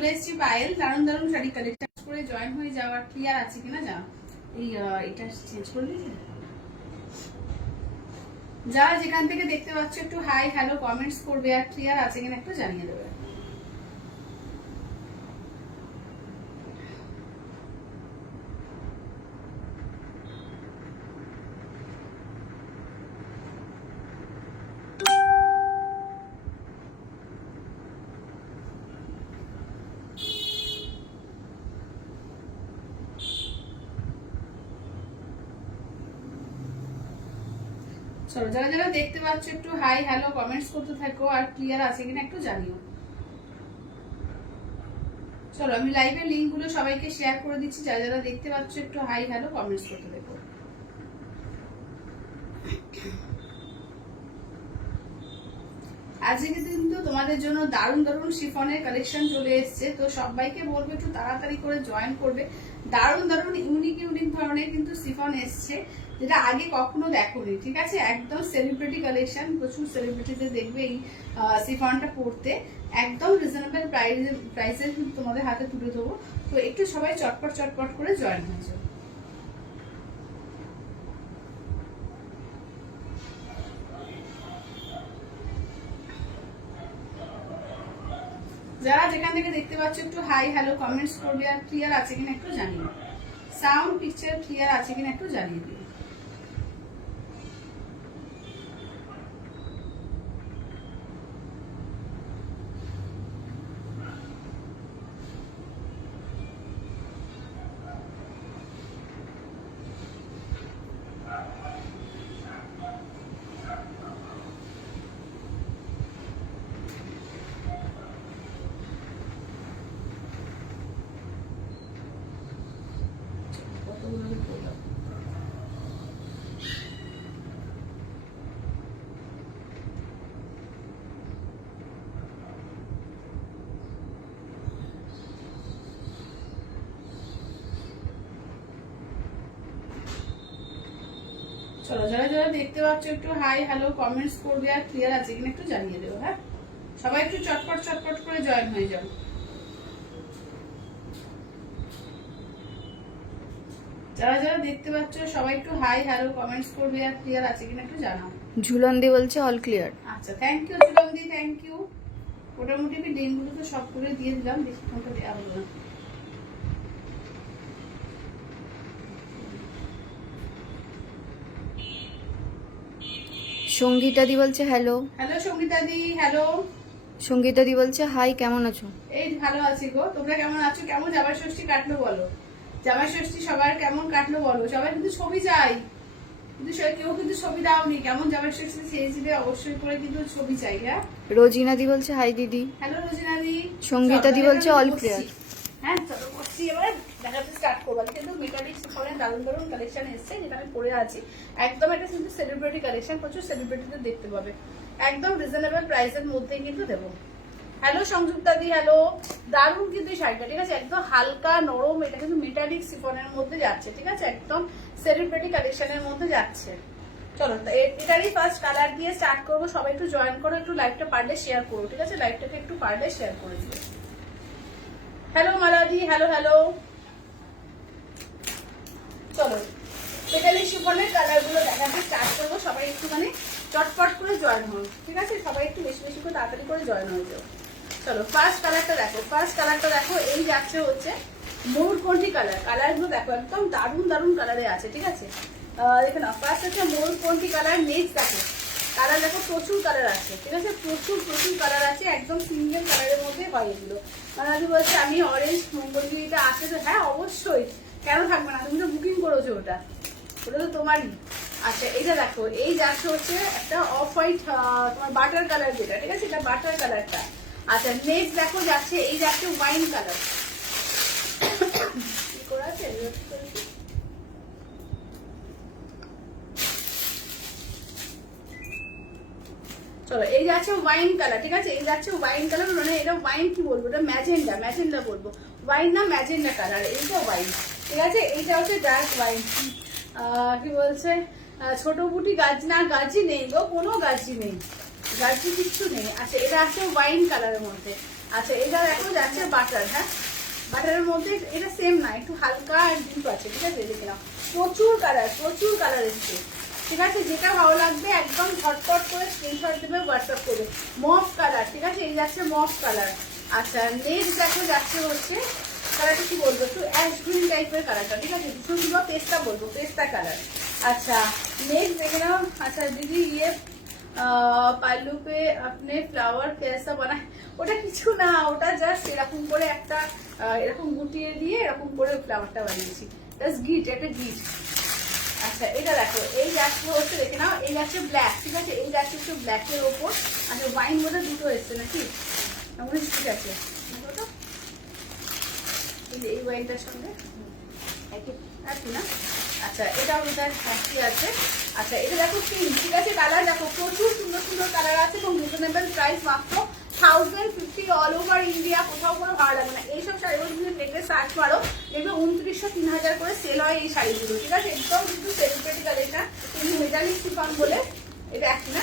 চলে এসেছি পায়েল, দারুণ দারুণ শাড়ি কালেকশন করে জয়েন হয়ে যাওয়ার ক্লিয়ার আছে কিনা জানো। এটা চেঞ্জ করে দিয়েছে। যারা যেখান থেকে দেখতে পাচ্ছ একটু হাই হ্যালো কমেন্টস করবে, আর ক্লিয়ার আছে কিনা একটু জানিয়ে দেবে। চলো যারা যারা দেখতে পাচ্ছ একটু হাই হ্যালো কমেন্টস করতে থাকো, আর ক্লিয়ার আছে কিনা একটু জানিও। চলো আমি লাইভের লিংক গুলো সবাইকে শেয়ার করে দিচ্ছি, যারা যারা দেখতে পাচ্ছ একটু হাই হ্যালো কমেন্টস করতে থাকো। আজকে কিন্তু তোমাদের জন্য দারুণ দারুণ শিফনের কালেকশন চলে এসেছে, তো সবাইকে বলবো একটু তাড়াতাড়ি করে জয়েন করবে। দারুণ দারুণ ইউনিক ইউনিক ধরনের কিন্তু শিফন এসছে, যেটা আগে কখনো দেখোনি। ঠিক আছে, একদম সেলিব্রিটি কালেকশন, প্রচুর সেলিব্রিটিদের দেখবে এই শিফনটা পড়তে। একদম রিজনেবল প্রাইসে তোমাদের হাতে তুলে দেবো, তো একটু সবাই চটপট চটপট করে জয়েন হয়ে যাও। যারা যেখান থেকে দেখতে পাচ্ছ একটু হাই হ্যালো কমেন্টস করবে, আর ক্লিয়ার আছে কিনা একটু জানিয়ে, সাউন্ড পিকচার ক্লিয়ার আছে কিনা একটু জানিয়ে দিও। চলো যারা যারা দেখতে পাচ্ছ একটু হাই হ্যালো কমেন্টস করবে, আর ক্লিয়ার আছে কিনা একটু জানিয়ে দেবো। হ্যাঁ, সবাই একটু চটপট চটপট করে জয়েন হয়ে যাও। যারা যারা দেখতে পাচ্ছ সবাই একটু হাই হ্যালো কমেন্টস করবে, আর ক্লিয়ার আছে কিনা একটু জানাও। ঝুলন্দি বলছে অল ক্লিয়ার। আচ্ছা, থ্যাংক ইউ ঝুলন্দি, থ্যাংক ইউ। মোটামুটি আমি লিঙ্কগুলো তো সব করে দিয়ে দিলাম, দেখি কোনটা দেওয়া হলো না। সঙ্গীতা দি বলছে হ্যালো। হ্যালো সঙ্গীতা দি, হ্যালো। সঙ্গীতা দি বলছে হাই, কেমন আছো? এই ভালো আছি গো, তোমরা কেমন আছো? কেমন জামাই ষষ্ঠী কাটলো বলো? জামাই ষষ্ঠী সবার কেমন কাটলো বলো? সবাই কিন্তু ছবি চাই, কিন্তু কেউ কিন্তু ছবি দাওনি। কেমন জামাই ষষ্ঠী চেয়েছিলে অবশ্যই করে কিন্তু ছবি চাই। হ্যাঁ, রোজিনা দি বলছে হাই দিদি। হ্যালো রোজিনা দি। সঙ্গীতা দি বলছে অল ক্লিয়ার। হ্যাঁ চলো বসছি, এবার দেখাতে স্টার্ট করবো। কিন্তু মেটালিক শিফনের দারুণ দারুণ কালেকশন এসছে, যেটা আমি পরে আছি। একদম এটা কিন্তু সেলিব্রিটি কালেকশন, প্রচুর সেলিব্রিটিদের দেখতে পাবে। একদম রিজনেবল প্রাইসের মধ্যে কিন্তু দেবো। হ্যালো সংযুক্তা দি, হ্যালো। দারুণ কিন্তু শাড়িটা, ঠিক আছে, একদম হালকা নরম। এটা কিন্তু মেটালিক শিফনের মধ্যে যাচ্ছে, ঠিক আছে, একদম সেলিব্রিটি কালেকশনের মধ্যে যাচ্ছে। চলো এটারই ফার্স্ট কালার দিয়ে স্টার্ট করবো। সবাই একটু জয়েন করো, একটু লাইভটা পারলে শেয়ার করো, ঠিক আছে, লাইভটাকে একটু পারলে শেয়ার করে দিও। হ্যালো মালাদি, হ্যালো হ্যালো। চলো মেটালিক শিফনের কালার গুলো দেখাতে স্টার্ট করবো। সবাই একটু মানে চটপট করে জয়েন হন, ঠিক আছে, সবাই একটু বেশি বেশি করে তাড়াতাড়ি করে জয়েন হয়ে যাও। চলো ফার্স্ট কালারটা দেখো, ফার্স্ট কালারটা দেখো। এই যাচ্ছে হচ্ছে ময়ূরকণ্ঠী কালার। কালারগুলো দেখো একদম দারুণ দারুণ কালারে আছে, ঠিক আছে। দেখো না, ফার্স্ট হচ্ছে ময়ূরকণ্ঠী কালার। নেক্সট দেখো কালার, দেখো প্রচুর কালার আছে, ঠিক আছে, প্রচুর প্রচুর কালার আছে। একদম সিঙ্গেল কালারের মধ্যে হয় এগুলো। মানে বলছে আমি অরেঞ্জ মঙ্গলগিরিটা আছে তো, হ্যাঁ অবশ্যই, কেন থাকবে না, তুমি তো বুকিং করেছো, ওটা ওটা তো তোমারই। আচ্ছা এটা দেখো, এই যাচ্ছে হচ্ছে একটা অফ হোয়াইট, তোমার বাটার কালার যেটা, ঠিক আছে, এটা বাটার কালারটা। আচ্ছা নেক্সট দেখো যাচ্ছে, এই যাচ্ছে ওয়াইন কালার। কি করা আছে? চলো এই যাচ্ছে ওয়াইন কালার, ঠিক আছে, এই যাচ্ছে ওয়াইন কালার। মানে এটা ওয়াইন কি বলবো, এটা ম্যাজেন্ডা, ম্যাজেন্ডা বলবো, ওয়াইন না ম্যাজেন্ডা কালার। এইটা ওয়াইন, ঠিক আছে, এইটা হচ্ছে ডার্ক ওয়াইন। কি বলছে, ছোট বুটি গাছ না, গাছই নেই গো, কোনো গাছই নেই, গাছই কিচ্ছু নেই। আচ্ছা এটা আছে ওয়াইন কালারের মধ্যে। আচ্ছা এটা দেখো যাচ্ছে বাটার, হ্যাঁ বাটারের মধ্যে এটা সেম না, একটু হালকা ডিপ আছে, ঠিক আছে দেখে নাও। প্রচুর কালার এসছে, ঠিক আছে যেটা ভালো লাগবে একদম ঝটপট করে স্ক্রিনশট দেবে, হোয়াটসঅ্যাপ করবে। মফ কালার, ঠিক আছে এই যাচ্ছে মফ কালার। আচ্ছা নেক্সট দেখো যাচ্ছে হচ্ছে কালারটা কি বলবো, একটু অ্যাশ গ্রিন টাইপের কালারটা, ঠিক আছে শুধু পেস্তা বলবো, পেস্তা কালার। আচ্ছা नेक्स्ट देख रहे हो। अच्छा दीदी ये পাল্লু পে আপনি ফ্লাওয়ার कैसा बनाए, ওটা কিছু না, ওটা জাস্ট এরকম করে একটা এরকম গুটিয়ে দিয়ে এরকম করে ফ্লাওয়ারটা বানিয়েছি, জাস্ট গিট, একটা গিট। আচ্ছা এটা দেখো এই যাচ্ছে হচ্ছে দেখে নাও, এই যাচ্ছে ব্ল্যাক, ঠিক আছে এই যাচ্ছে একটু ব্ল্যাকের ওপর। আচ্ছা ওয়াইন বোধহয় দুটো এসছে নাকি, ঠিক আছে এই ওয়াইনটার সঙ্গে একই না। আচ্ছা এটাও বোধহয় একই আছে। আচ্ছা এটা দেখো পিঙ্ক, ঠিক আছে কালার দেখো প্রচুর সুন্দর কালার আছে এবং রিজনেবল প্রাইস মাত্র 1050 অল ওভার ইন্ডিয়া, কোথাও কোনো ভালো লাগবে না। এইসব শাড়িগুলো যদি দেখবে সার্চ মারো দেখবে 2900 3000 করে সেল হয় এই শাড়িগুলো, ঠিক আছে একদম কিন্তু সেলিব্রিটি কালেকশন। কিন্তু মেটালিক শিফন বলে, এটা একই না,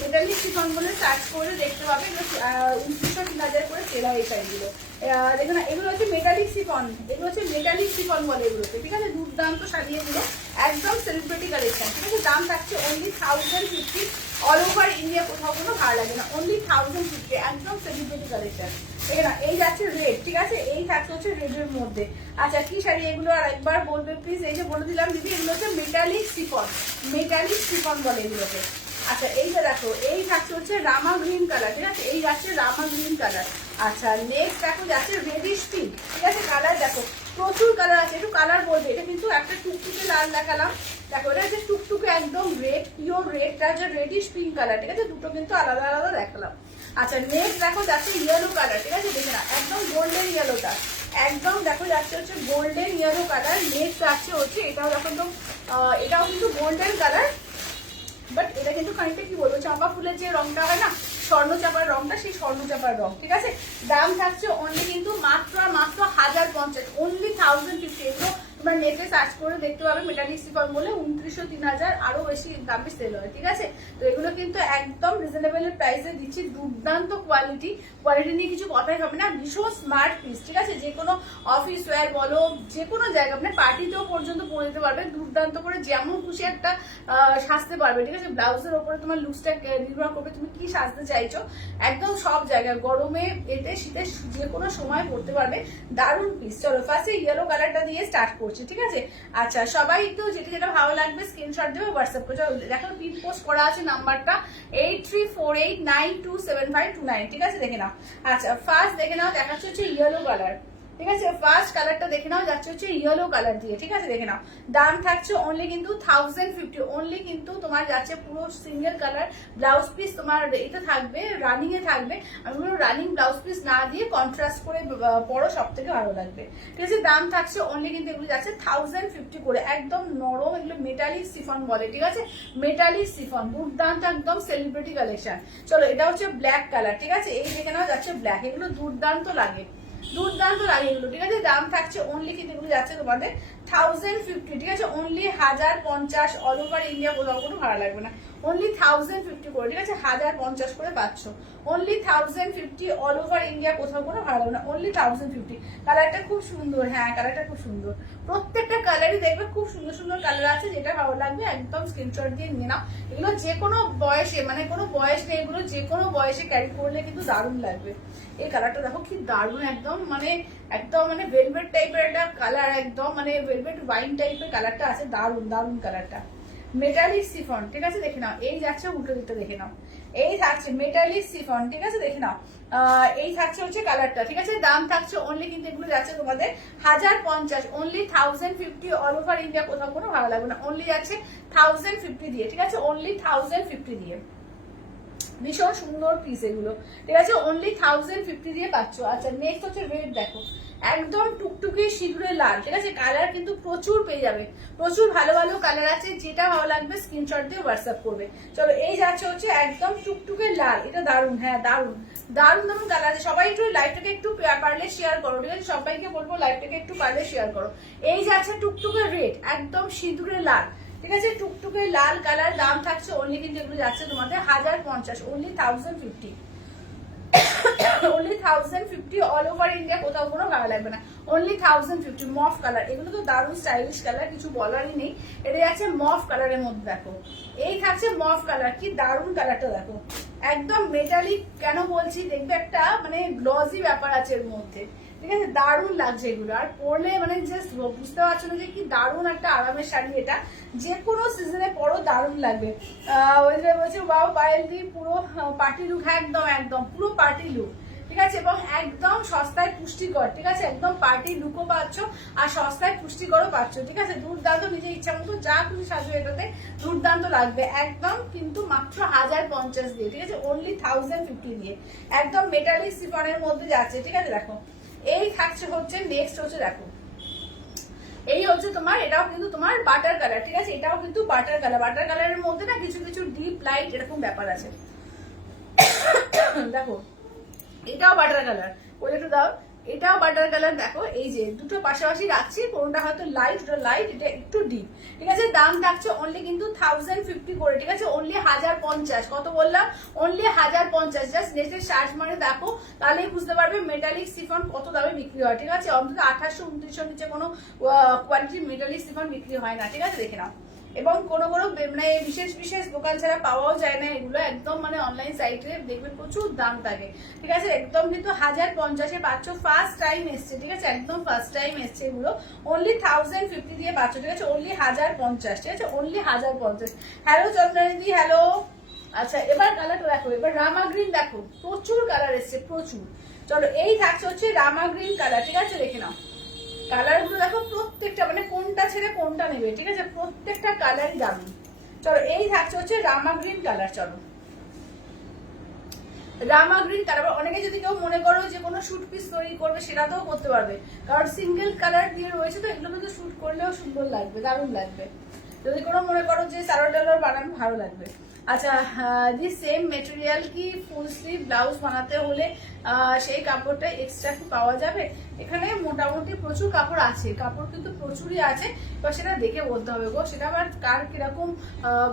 মেটালিক শিফন বলে সার্চ করে দেখতে পাবে, 2900 3000 করে সেল হয় এই শাড়িগুলো। দেখো না এগুলো হচ্ছে মেটালিক শিফন, এগুলো হচ্ছে মেটালিক শিফন বলে এগুলোকে, ঠিক আছে দুর্দান্ত শাড়ি এগুলো, একদম সেলিব্রিটি কালেকশন, ঠিক আছে দাম থাকছে অনলি 1050 অল ওভার ইন্ডিয়া, কোথাও কোনো ভালো লাগে না, অনলি 1050 একদম সেলিব্রিটি কালেকশন। এই যাচ্ছে রেড, ঠিক আছে এই থাকছে হচ্ছে রেডের মধ্যে। আচ্ছা কি শাড়ি এগুলো আর একবার বলবে প্লিজ, এই যে বলে দিলাম দিদি এগুলো হচ্ছে মেটালিক শিফন বলে এগুলোকে। আচ্ছা এইটা দেখো এই থাকছে হচ্ছে রামা গ্রিন কালার, ঠিক আছে এই যাচ্ছে রামা গ্রিন কালার। আচ্ছা নেক্সট দেখো যাচ্ছে রেডিশ পিঙ্ক, ঠিক আছে কালার দেখো প্রচুর কালার আছে, একটু কালার বলবে। এটা কিন্তু একটা টুকটুকে লাল দেখালাম, দেখো এটা হচ্ছে টুকটুকে একদম রেড, পিওর রেড, তার যে রেডিশ পিঙ্ক কালার, ঠিক আছে দুটো কিন্তু আলাদা আলাদা দেখালাম। আচ্ছা নেক্সট দেখো যাচ্ছে ইয়েলো কালার, ঠিক আছে দেখে না একদম গোল্ডেন ইয়েলোটা, একদম দেখো যাচ্ছে হচ্ছে গোল্ডেন ইয়েলো কালার। নেক্সট যাচ্ছে হচ্ছে এটাও দেখো তো, এটাও কিন্তু গোল্ডেন কালার, বাট এটা কিন্তু খানিকটা কি বলবো চাঁপা ফুলের যে রংটা হয় না, স্বর্ণ চাপার রংটা, সেই স্বর্ণ চাপার রং, ঠিক আছে দাম থাকছে অনলি কিন্তু মাত্র 1050, অনলি 1050। এগুলো তোমরা নেটে সার্চ করে দেখতে পাবে, মেটালিক শিফন বলে 2900 3000 আরো বেশি দামে সেল হয়, ঠিক আছে তো এগুলো কিন্তু একদম রিজনেবল প্রাইসে দিচ্ছি, দুর্দান্ত কোয়ালিটি নিয়ে কিছু কথাই হবে না, ভীষণ স্মার্ট পিস, ঠিক আছে যে কোনো অফিস ওয়্যার বলো, যে কোনো জায়গা মানে পার্টিতেও পর্যন্ত পরে যেতে পারবে, দুর্দান্ত করে যেমন খুশি একটা সাজতে পারবে, ঠিক আছে ব্লাউজের ওপরে তোমার লুকসটা নির্ভর করবে তুমি কি সাজতে চাইছো, একদম সব জায়গায় গরমে এতে শীতে যে কোনো সময় পরতে পারবে, দারুণ পিস। চলো ফার্স্টে ইয়েলো কালারটা দিয়ে স্টার্ট করছি, ঠিক আছে। আচ্ছা সবাই তো যেটা ভালো লাগবে স্ক্রিনশট দেবে, হোয়াটসঅ্যাপ করে। চলো দেখো পিন পোস্ট করা আছে নাম্বারটা 8348927529, ঠিক আছে দেখে নাও। আচ্ছা ফার্স্ট দেখে নাও দেখাচ্ছে হচ্ছে ইয়েলো কালার, ঠিক আছে ফার্স্ট কালারটা দেখে নাও যাচ্ছে হচ্ছে ইয়েলো কালার দিয়ে, ঠিক আছে দেখে নাও দাম থাকছে অনলি কিন্তু 1050, অনলি কিন্তু তোমার যাচ্ছে পুরো সিঙ্গেল কালার ব্লাউজ পিস তোমার এটা থাকবে, রানিং এ থাকবে। আমি বলবো রানিং ব্লাউজ পিস না দিয়ে কন্ট্রাস্ট করে পরো, সব থেকে ভালো লাগবে, ঠিক আছে দাম থাকছে অনলি কিন্তু এগুলো যাচ্ছে 1050 করে, একদম নরম, এগুলো মেটালিক শিফন বলে, ঠিক আছে মেটালিক শিফন দুর্দান্ত একদম সেলিব্রিটি কালেকশন। চলো এটা হচ্ছে ব্ল্যাক কালার, ঠিক আছে এই দেখে নাও যাচ্ছে ব্ল্যাক, এগুলো দুর্দান্ত লাগে এগুলো, ঠিক আছে দাম থাকছে অনলি কিন্তু এগুলো যাচ্ছে তোমাদের 1050, ঠিক আছে অনলি 1050 অল ওভার ইন্ডিয়া, কোথাও কোনো ভাড়া লাগবে না, অনলি 1050 করে, ঠিক আছে 1050 করে পাচ্ছ, অনলি 1050 অল ওভার ইন্ডিয়া, কোথাও কোনো ভাড়া লাগবে না, অনলি 1050। কালারটা খুব সুন্দর, হ্যাঁ কালারটা খুব সুন্দর, প্রত্যেকটা কালারই দেখবে খুব সুন্দর কালার আছে, যেটা ভালো লাগবে একদম স্ক্রিনশট দিয়ে নিয়ে নাও। এগুলো যে কোনো বয়সে মানে কোনো বয়স নেই, এগুলো যে কোনো বয়সে ক্যারি করলে কিন্তু দারুণ লাগবে। এই কালারটা দেখো কি দারুণ, একদম মানে ভেলভেট টাইপের একটা কালার, একদম মানে ভেলভেট ওয়াইন টাইপের কালারটা আছে, দারুণ কালারটা। মেটালিক শিফন, ঠিক আছে দেখে নাও এই যাচ্ছে উল্টো দিকটা দেখে নাও, এই থাকছে মেটালিক শিফন, ঠিক আছে দেখে নাও এই থাকছে হচ্ছে কালারটা, ঠিক আছে দাম থাকছে অনলি কিন্তু এগুলো যাচ্ছে তোমাদের 1050, অনলি 1050 অল ওভার ইন্ডিয়া, কোথাও কোনো ভালো লাগবে না, অনলি যাচ্ছে 1050 দিয়ে, ঠিক আছে অনলি 1050 দিয়ে, ভীষণ সুন্দর পিস এগুলো, ঠিক আছে অনলি 1050 দিয়ে পাচ্ছ। আচ্ছা নেক্সট হচ্ছে রেড, দেখো একদম টুকটুকে সিঁদুরে লাল, ঠিক আছে কালার কিন্তু প্রচুর পেয়ে যাবে, প্রচুর ভালো কালার আছে, যেটা ভালো লাগবে স্ক্রিনশট দিয়ে হোয়াটসঅ্যাপ করবে। চলো এই যাচ্ছে হচ্ছে একদম টুকটুকে লাল, এটা দারুণ, হ্যাঁ দারুণ কালার আছে। সবাই একটু লাইভটাকে একটু পারলে শেয়ার করো, ঠিক আছে সবাইকে বলবো লাইভটাকে একটু পারলে শেয়ার করো। এই যাচ্ছে টুকটুকে রেড, একদম সিঁদুরে লাল, ঠিক আছে টুকটুকে লাল কালার, দাম থাকছে অনলি কিন্তু এগুলো যাচ্ছে তোমাদের 1050, only 1050। Only 1050 all over India, কোথাও কোনো ভাড়া লাগবে না। অনলি 1050 মফ কালার, এগুলো তো দারুণ স্টাইলিশ কালার, কিছু বলারই নেই। এটা আছে মফ কালারের মধ্যে, দেখো এই থাকছে মফ কালার, কি দারুণ কালারটা দেখো, একদম মেটালিক। কেন বলছি, দেখবে একটা মানে গ্লসি ব্যাপার আছে এর মধ্যে, ঠিক আছে, দারুণ লাগছে এগুলো। আর পরলে মানে জাস্ট বুঝতে পারছো না যে কি দারুণ একটা আরামের শাড়ি, এটা যে কোনো সিজনে পরো দারুণ লাগবে। ওই যে বলছে ওয়াও পায়েল দি, পুরো পার্টি লুক, একদম একদম পুরো পার্টি লুক, ঠিক আছে, এবং একদম সস্তায় পুষ্টিকর, ঠিক আছে, একদম পার্টি লুকও পাচ্ছ আর সস্তায় পুষ্টিকরও পাচ্ছ, ঠিক আছে, দুর্দান্ত, নিজের ইচ্ছা মতো যা খুশি সাজো, এটাতে দুর্দান্ত লাগবে একদম, কিন্তু মাত্র 1050 দিয়ে, ঠিক আছে, অনলি 1050 দিয়ে, একদম মেটালিক সিফনের মধ্যে যাচ্ছে, ঠিক আছে। দেখো এই থাকছে হচ্ছে নেক্সট হচ্ছে, দেখো এই হচ্ছে তোমার, এটাও কিন্তু তোমার বাটার কালার, ঠিক আছে, এটাও কিন্তু বাটার কালার। বাটার কালারের মধ্যে না কিছু কিছু ডিপ লাইট এরকম ব্যাপার আছে। দেখো এটাও বাটার কালার, বলে একটু দাও, এটাও বাটার কালার। দেখো এই যে দুটো পাশাপাশি রাখছি, কোনটা হয়তো লাইট, ওটা লাইট, এটা একটু ডিপ, ঠিক আছে। দাম থাকছে অনলি কিন্তু 1050 করে, ঠিক আছে, অনলি 1050। কত বললাম? অনলি 1050। জাস্ট নেটের সার্চ মানে দেখো, তাহলেই বুঝতে পারবে মেটালিক সিফন কত দামে বিক্রি হয়, ঠিক আছে। অন্তত 2800-2900 নিচে কোনো কোয়ালিটির মেটালিক সিফন বিক্রি হয় না, ঠিক আছে, দেখে নাও। এবং কোনো কোনো মানে বিশেষ বিশেষ দোকান ছাড়া পাওয়াও যায় না এগুলো, একদম মানে অনলাইন সাইটে দেখবেন প্রচুর দাম থাকে, ঠিক আছে। একদম কিন্তু 1050-এ পাচ্ছ, ফার্স্ট টাইম এসছে, ঠিক আছে, একদম ফার্স্ট টাইম এসছে এগুলো, অনলি 1050 দিয়ে পাচ্ছ, ঠিক আছে, অনলি 1050, ঠিক আছে, অনলি 1050। Hello চন্দ্রানিধি, hello. আচ্ছা এবার কালারটা দেখো, এবার রামা গ্রিন, দেখো প্রচুর কালার এসছে, প্রচুর। চলো এই থাকছে হচ্ছে রামা গ্রিন কালার, ঠিক আছে, দেখে নাও কালার গুলো দেখো, প্রত্যেকটা মানে কোনটা ছেড়ে কোনটা নেবে, ঠিক আছে, প্রত্যেকটা কালারই দারুণ। চলো এই থাকছে হচ্ছে রামা গ্রিন কালার। চলো রামা গ্রিন কালার, অনেকে যদি কেউ মনে করো যে কোনো শুট পিস তৈরি করবে, সেটাতেও করতে পারবে, কারণ সিঙ্গেল কালার দিয়ে রয়েছে তো, এগুলো কিন্তু শুট করলেও সুন্দর লাগবে, দারুণ লাগবে। যদি কোনো মনে করো যে সালোয়ার টালোয়ার বানানো ভালো লাগবে। আচ্ছা দি সেম মেটেরিয়াল কি ফুল স্লিভ ব্লাউজ বানাতে হলে সেই কাপড়টা এক্সট্রা কি পাওয়া যাবে? এখানে মোটামুটি প্রচুর কাপড় আছে, কাপড় কিন্তু প্রচুরই আছে, এবার সেটা দেখে বলতে হবে গো, সেটা আবার কার কিরকম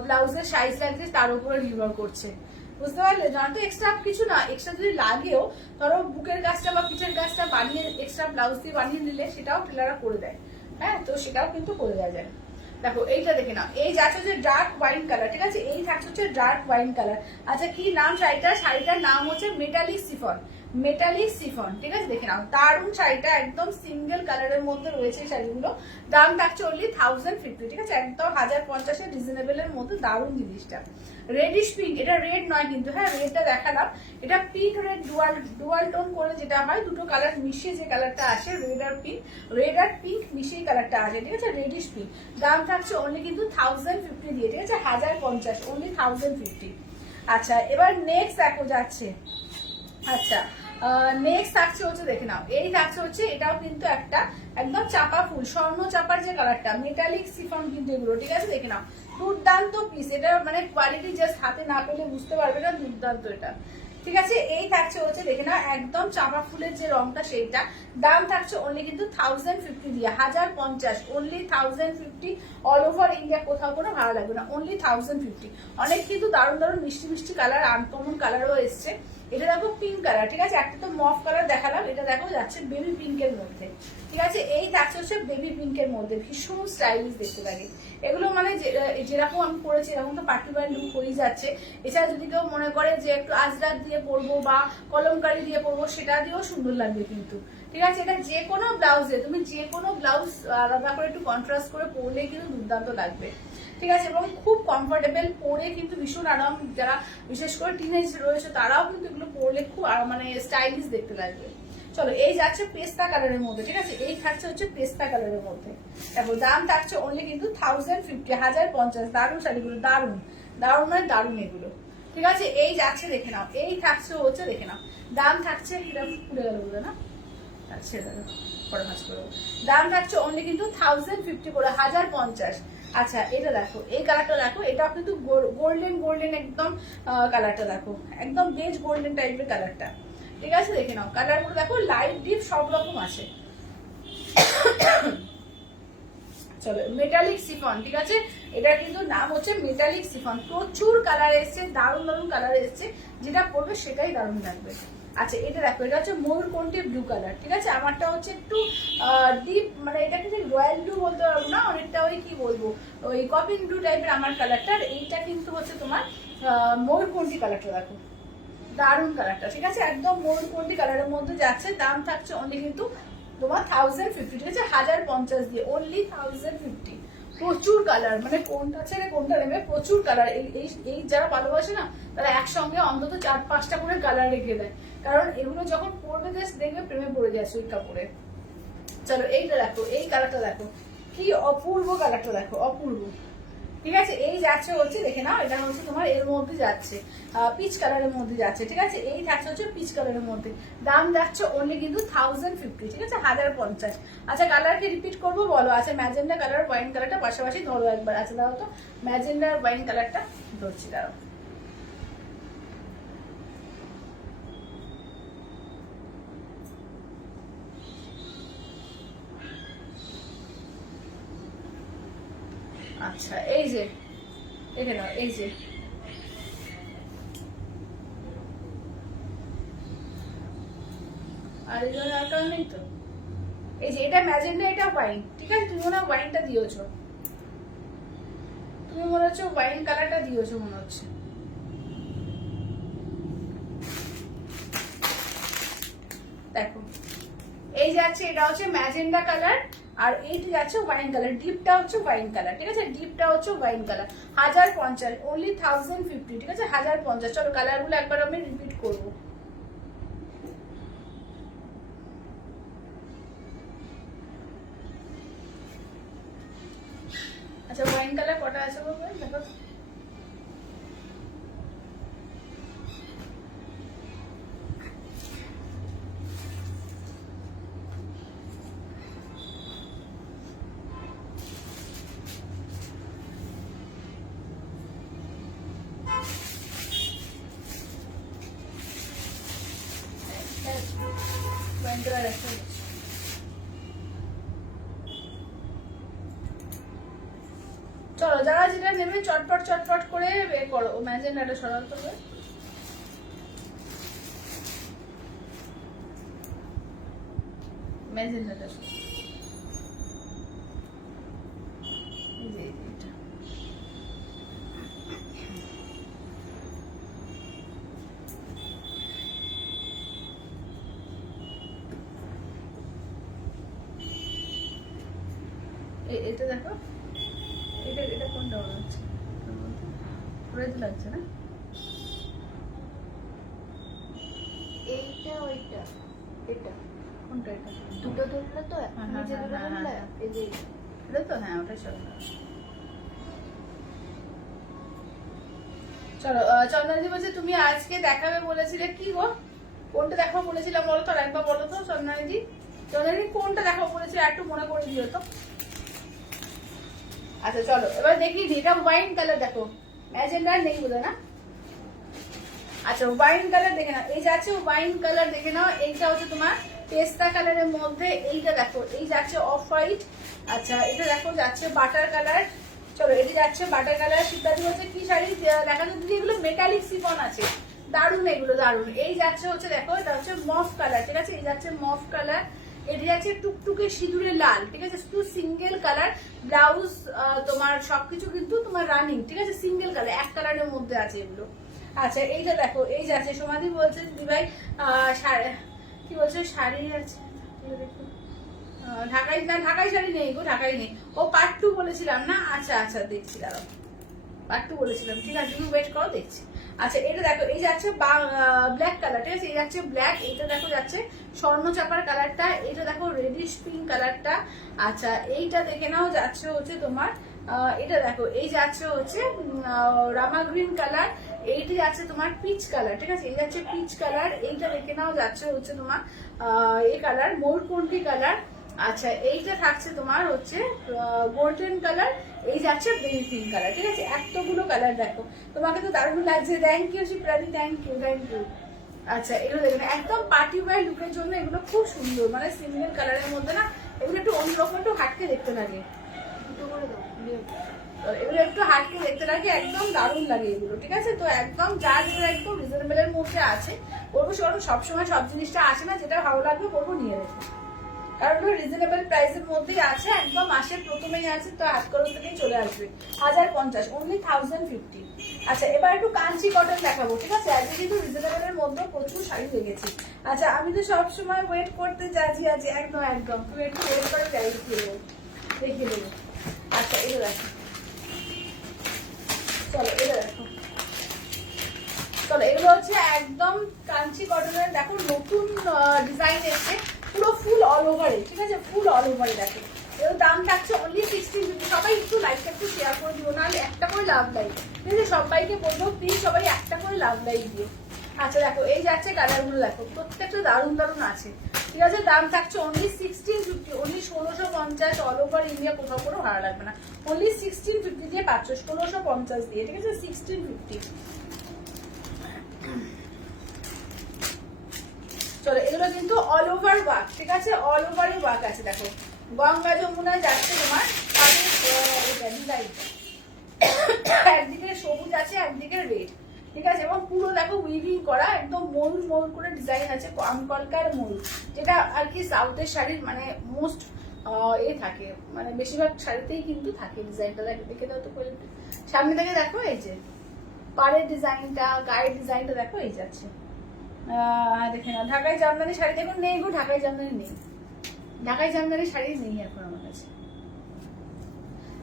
ব্লাউজের সাইজ লাগছে তার উপরে নির্ভর করছে, বুঝতে পারলে। জানো তো এক্সট্রা কিছু না, এক্সট্রা যদি লাগেও, ধরো বুকের কাজটা বা পিঠের কাজটা বানিয়ে এক্সট্রা ব্লাউজ দিয়ে বানিয়ে নিলে সেটাও টেলাররা করে দেয়, হ্যাঁ, তো সেটাও কিন্তু করে দেওয়া যায়। দেখো এইটা দেখে নাও, এই যাচ্ছে হচ্ছে ডার্ক ওয়াইন কালার, ঠিক আছে, এই থাকছে হচ্ছে ডার্ক ওয়াইন কালার। আচ্ছা কি নাম শাড়িটার? শাড়িটার নাম হচ্ছে মেটালিক সিফন, মেটালিক সিফন, ঠিক আছে, দেখে নাও দারুণ শাড়িটা, একদম সিঙ্গেল কালারের মধ্যে রয়েছে শাড়িগুলো। দাম থাকছে অনলি 1050, ঠিক আছে, একদম 1050-এর রিজনেবল এর মধ্যে দারুণ জিনিসটা। রেডিশ পিঙ্ক, এটা রেড নয় কিন্তু, হ্যাঁ রেডটা দেখালাম, এটা পিঙ্ক রেড ডুয়াল টোন করে যেটা হয়, দুটো কালার মিশিয়ে যে কালারটা আসে, রেড আর পিঙ্ক মিশিয়ে কালারটা আসে, ঠিক আছে, রেডিশ পিঙ্ক। দাম থাকছে অনলি কিন্তু 1050 দিয়ে, ঠিক আছে, 1050, অনলি 1050। আচ্ছা এবার নেক্সট দেখো যাচ্ছে, আচ্ছা নেক্সট থাকছে হচ্ছে, দেখে নাও এই থাকছে হচ্ছে, এটাও কিন্তু একটা একদম চাপা ফুল, স্বর্ণ চাপার যে কালারটা, মেটালিক সিফন কিন্তু এগুলো, ঠিক আছে, দেখে নাও দুর্দান্ত পিস, এটা মানে কোয়ালিটি জাস্ট হাতে না পেলে বুঝতে পারবে না, দুর্দান্ত এটা, ঠিক আছে। এই থাকছে হচ্ছে, দেখে নাও একদম চাপা ফুলের যে রংটা সেইটা। দাম থাকছে অনলি কিন্তু 1050 দিয়ে, 1050, অনলি 1050, অল ওভার ইন্ডিয়া, কোথাও কোনো ভালো লাগবে না, অনলি 1050। অনেক কিন্তু দারুণ দারুণ মিষ্টি মিষ্টি কালার, আনকমন কালারও এসছে। এটা দেখো পিঙ্ক কালার, ঠিক আছে, একটা তো মফ কালার দেখালাম, এটা দেখো যাচ্ছে বেবি পিঙ্কের মধ্যে, ঠিক আছে, এই থাকছে হচ্ছে বেবি পিঙ্কের মধ্যে, ভীষণ স্টাইলিশ দেখতে লাগে এগুলো, মানে যেরকম আমি পরেছি এরকম তো পার্টি ওয়্যার লুক হয়ে যাচ্ছে। এছাড়া যদি কেউ মনে করে যে একটু আজরাক দিয়ে পরবো বা কলমকারি দিয়ে পরবো, সেটা দিয়েও সুন্দর লাগবে কিন্তু, ঠিক আছে। এটা যে কোনো ব্লাউজে, তুমি যে কোনো ব্লাউজ আলাদা করে একটু কন্ট্রাস্ট করে পরলে কিন্তু দুর্দান্ত লাগবে, ঠিক আছে, এবং খুব কমফোর্টেবল, পরে কিন্তু ভীষণ আরাম। যারা বিশেষ করে টিনেজ রয়েছে তারাও কিন্তু এগুলো পরলে খুব মানে স্টাইলিশ দেখতে লাগবে। চলো এই যাচ্ছে পেস্তা কালারের মধ্যে, ঠিক আছে, এই থাকছে হচ্ছে পেস্তা কালারের মধ্যে। দেখো দাম থাকছে অনলি কিন্তু 1050, 1050। দারুণ শাড়িগুলো, দারুণ দারুণ মানে দারুণ এগুলো, ঠিক আছে। এই যাচ্ছে, দেখে নাও এই থাকছে হচ্ছে, দেখে নাও দাম থাকছে, এটা পুড়ে গেল বলে না, আচ্ছা পরে ভাজ করবো। দাম থাকছে অনলি কিন্তু 1050 করে, 1050। আচ্ছা এটা দেখো, এই কালারটা দেখো, এটাও কিন্তু গোল্ডেন গোল্ডেন একদম কালারটা দেখো, একদম বেজ গোল্ডেন টাইপের কালারটা, ঠিক আছে, দেখে নাও কালারগুলো দেখো, লাইট ডিপ সব রকম আছে। চলো মেটালিক সিফন, ঠিক আছে, এটা কিন্তু নাম হচ্ছে মেটালিক সিফন, প্রচুর কালার এসছে, দারুণ দারুণ কালার এসছে, যেটা পরবে সেটাই দারুণ লাগবে। আচ্ছা এটা দেখো, এটা হচ্ছে ময়ূরকণ্ঠী ব্লু কালার, ঠিক আছে। আমারটা হচ্ছে একটু ডিপ, মানে এটাকে ঠিক রয়্যাল ব্লু বলতে পারবো না, অনেকটা ওই কি বলবো ওই কপিং ব্লু টাইপের আমার কালারটা। আর এইটা কিন্তু হচ্ছে তোমার ময়ূরকণ্ঠী কালারটা, দেখো দারুণ কালারটা, ঠিক আছে। একদম ময়ূরকণ্ঠী কালারের মধ্যে যাচ্ছে। দাম থাকছে অনলি কিন্তু তোমার 1050, ঠিক আছে, 1050 দিয়ে অনলি 1050। প্রচুর কালার, মানে কোনটা ছেড়ে কোনটা নেবে, প্রচুর কালার। এই যারা ভালোবাসে না তারা একসঙ্গে অন্তত 4-5টা করে কালার রেখে দেয়, কারণ এগুলো যখন পরবে দেখবে প্রেমে পড়ে যায় সুই কাপড়ে। চলো এইটা দেখো, এই কালারটা দেখো, কি অপূর্ব কালারটা দেখো, অপূর্ব, ঠিক আছে। এই যাচ্ছে হচ্ছে, দেখে নাও, এটা হচ্ছে তোমার এর মধ্যে যাচ্ছে পিচ কালারের মধ্যে যাচ্ছে, ঠিক আছে। এই থাকছে হচ্ছে পিচ কালারের মধ্যে, দাম যাচ্ছে অনলি কিন্তু 1050, ঠিক আছে, 1050। আচ্ছা কালারকে রিপিট করবো, বলো। আচ্ছা ম্যাজেন্ডা কালার, ওয়াইন কালারটা পাশাপাশি ধরো একবার। আচ্ছা দাও তো, ম্যাজেন্ডা আর ওয়াইন কালারটা ধরছি, দাঁড়াও। আচ্ছা এই যে এখানে এই যে আর এই জন্য আর কারণ নেই তো, এই যে এটা ম্যাজেন্ডা, এটা ওয়াইন, ঠিক আছে। তুমি মনে হয় ওয়াইনটা দিয়েছো, তুমি মনে হচ্ছে ওয়াইন কালারটা দিয়েছো মনে হচ্ছে। দেখো এই যাচ্ছে, এটা হচ্ছে ম্যাজেন্ডা কালার, আর এইটা যাচ্ছে ওয়াইন কালার, ডিপটা হচ্ছে ওয়াইন কালার, ঠিক আছে, ডিপটা হচ্ছে ওয়াইন কালার। 1050, অনলি 1050, ঠিক আছে, 1050। চলো কালার গুলো একবার আমি রিপিট করবো। আচ্ছা ওয়াইন কালার কটা আছে বলবে, দেখো ওয়াইন কালার একটা আছে। চলো যারা যেটা নেবে চটপট চটপট করে এ করো, ম্যাজেন্ডাটা সরাল করবে। ম্যাজেন্ডাটা এটা দেখো, এটা এটা কোনটা মনে হচ্ছে, পুরো তো লাগছে না, এইটা ওইটা, এটা কোনটা, এটা দুটো ধরলে তো, নিচে দুটো ধরলে এই যে এটা তো, হ্যাঁ ওটাই চলো। চলো চন্দনাদি বলছে তুমি আজকে দেখাবে বলেছিলে, কি গো কোনটা দেখাবো বলেছিলাম বলো তো, একবার বলো তো চন্দনাদি। চন্দনাদি কোনটা দেখাবো বলেছিলে একটু মনে করে দিও তো। আচ্ছা চলো এবার দেখি, এটা ওয়াইন কালার দেখো, ম্যাজেন্ডা নেই বলে না। আচ্ছা ওয়াইন কালার দেখে নাও, এই যাচ্ছে ওয়াইন কালার দেখে নাও। এইটা হচ্ছে তোমার পেস্তা কালারের মধ্যে, এইটা দেখো এই যাচ্ছে অফ হোয়াইট। আচ্ছা এটা দেখো যাচ্ছে বাটার কালার। চলো এটা যাচ্ছে বাটার কালার। সিদ্ধার্থ হচ্ছে কি শাড়ি দেখা যাচ্ছে, এগুলো মেটালিক সিফন আছে, দারুণ এগুলো দারুণ। এই যাচ্ছে হচ্ছে দেখো, এটা হচ্ছে মফ কালার, ঠিক আছে, এই যাচ্ছে মফ কালার। এটা যাচ্ছে টুকটুকে সিঁদুরে লাল, ঠিক আছে, শুধু সিঙ্গেল কালার। ব্লাউজ তোমার সবকিছু কিন্তু তোমার রানিং, ঠিক আছে, সিঙ্গেল কালার, এক কালারের মধ্যে আছে এগুলো। আচ্ছা এইটা দেখো, এই যাচ্ছে সমাধি বলছে দিদি ভাই কি বলছে শাড়ি আছে ঢাকাই, না ঢাকাই শাড়ি নেই গো, ঢাকাই নেই। ও পার্ট 2 বলেছিলাম না, আচ্ছা আচ্ছা দেখছি, দাঁড়াও পার্ট 2 বলেছিলাম, ঠিক আছে তুমি ওয়েট করো, দেখছি। আচ্ছা এটা দেখো, এই যাচ্ছে ব্ল্যাক কালার, ঠিক আছে, এই যাচ্ছে ব্ল্যাক। এইটা দেখো যাচ্ছে স্বর্ণ চাপার কালারটা। এইটা দেখো রেডিশ পিঙ্ক কালারটা। আচ্ছা এইটা দেখে নাও যাচ্ছে হচ্ছে তোমার এটা দেখো, এই যাচ্ছে হচ্ছে রামা গ্রিন কালার। এইটা যাচ্ছে তোমার পিচ কালার, ঠিক আছে, এই যাচ্ছে পিচ কালার। এইটা দেখে নাও যাচ্ছে হচ্ছে তোমার এই কালার ময়ূরকণ্ঠী কালার। আচ্ছা এইটা থাকছে তোমার হচ্ছে গোল্ডেন কালার। এই যাচ্ছে বেবি পিঙ্ক কালার, ঠিক আছে, এতগুলো কালার দেখো, তোমাকে তো দারুণ লাগছে। থ্যাংক ইউ শিপ্রাদি, থ্যাংক ইউ থ্যাংক ইউ। আচ্ছা এগুলো দেখুন একদম পার্টি ওয়্যার লুকের জন্য এগুলো খুব সুন্দর, মানে সিঙ্গেল কালারের মধ্যে না, এগুলো একটু অন্যরকম, একটু হাটকে দেখতে লাগে। দুটো করে দাও তো এগুলো একটু হাটকে দেখতে রাখি, একদম দারুণ লাগে এগুলো, ঠিক আছে? তো একদম যার যেটা একদম রিজনেবলের মধ্যে আছে বলবো, সেরকম সবসময় সব জিনিসটা আসে না, যেটা ভালো লাগবে বলবো নিয়ে রেখো, কারণ ওগুলো রিজনেবল প্রাইসের মধ্যেই আছে, একদম মাসের প্রথমেই আছে, তো হাত খরচ থেকেই চলে আসবে। 1050, অনলি 1050। আচ্ছা, এবার একটু কাঞ্চি কটন দেখাবো, ঠিক আছে? আজকে কিন্তু রিজনেবলের মধ্যে প্রচুর শাড়ি লেগেছে। আচ্ছা, আমি তো সবসময় ওয়েট করতে চাচ্ছি আছি, একদম একদম তুমি একটু ওয়েট করে দেখিয়ে দেবো। আচ্ছা, এটা দেখো, চলো এটা দেখো, চলো এগুলো হচ্ছে একদম কাঞ্চি কটনের, দেখো নতুন ডিজাইন এসছে, পুরো ফুল অল ওভারে, ঠিক আছে? ফুল অল ওভারে দেখো, এর দাম থাকছে অনলি 1650। সবাই একটু লাইকটা একটু শেয়ার করে দিও, নাহলে একটা করে লাভ লাইক, ঠিক আছে? সবাইকে বলবো প্লিজ সবাই একটা করে লাভ লাইক দিও। আচ্ছা দেখো, এই যাচ্ছে কালারগুলো দেখো, প্রত্যেকটা দারুণ দারুণ আছে, ঠিক আছে? দাম থাকছে only 1650, only 1650, all over India, কোথাও কোনো ভাড়া লাগবে না, অনলি 1650 দিয়ে পাচ্ছ, 1650 দিয়ে, ঠিক আছে? 1650। চলো, এগুলো কিন্তু অল ওভার ওয়ার্ক, ঠিক আছে? অল ওভারই ওয়ার্ক আছে, দেখো গঙ্গা যমুনা যাচ্ছে তোমার ডিজাইনটা, একদিকে সবুজ আছে একদিকে রেড, ঠিক আছে? এবং পুরো দেখো উইভিং করা, একদম ময়ূর ময়ূর করে ডিজাইন আছে, আমকলকার ময়ূর, যেটা আর কি সাউথের শাড়ির মানে মোস্ট এ থাকে, মানে বেশিরভাগ শাড়িতেই কিন্তু থাকে ডিজাইনটা। দেখে দাও তো সামনে থেকে দেখো, এই যে পাড়ের ডিজাইনটা, গায়ের ডিজাইনটা দেখো, এই যাচ্ছে। দেখে না, ঢাকাই জামদানি শাড়ি দেখুন নেই গো, ঢাকাই জামদানি নেই, ঢাকাই জামদানি শাড়ি নেই এখন আমার কাছে।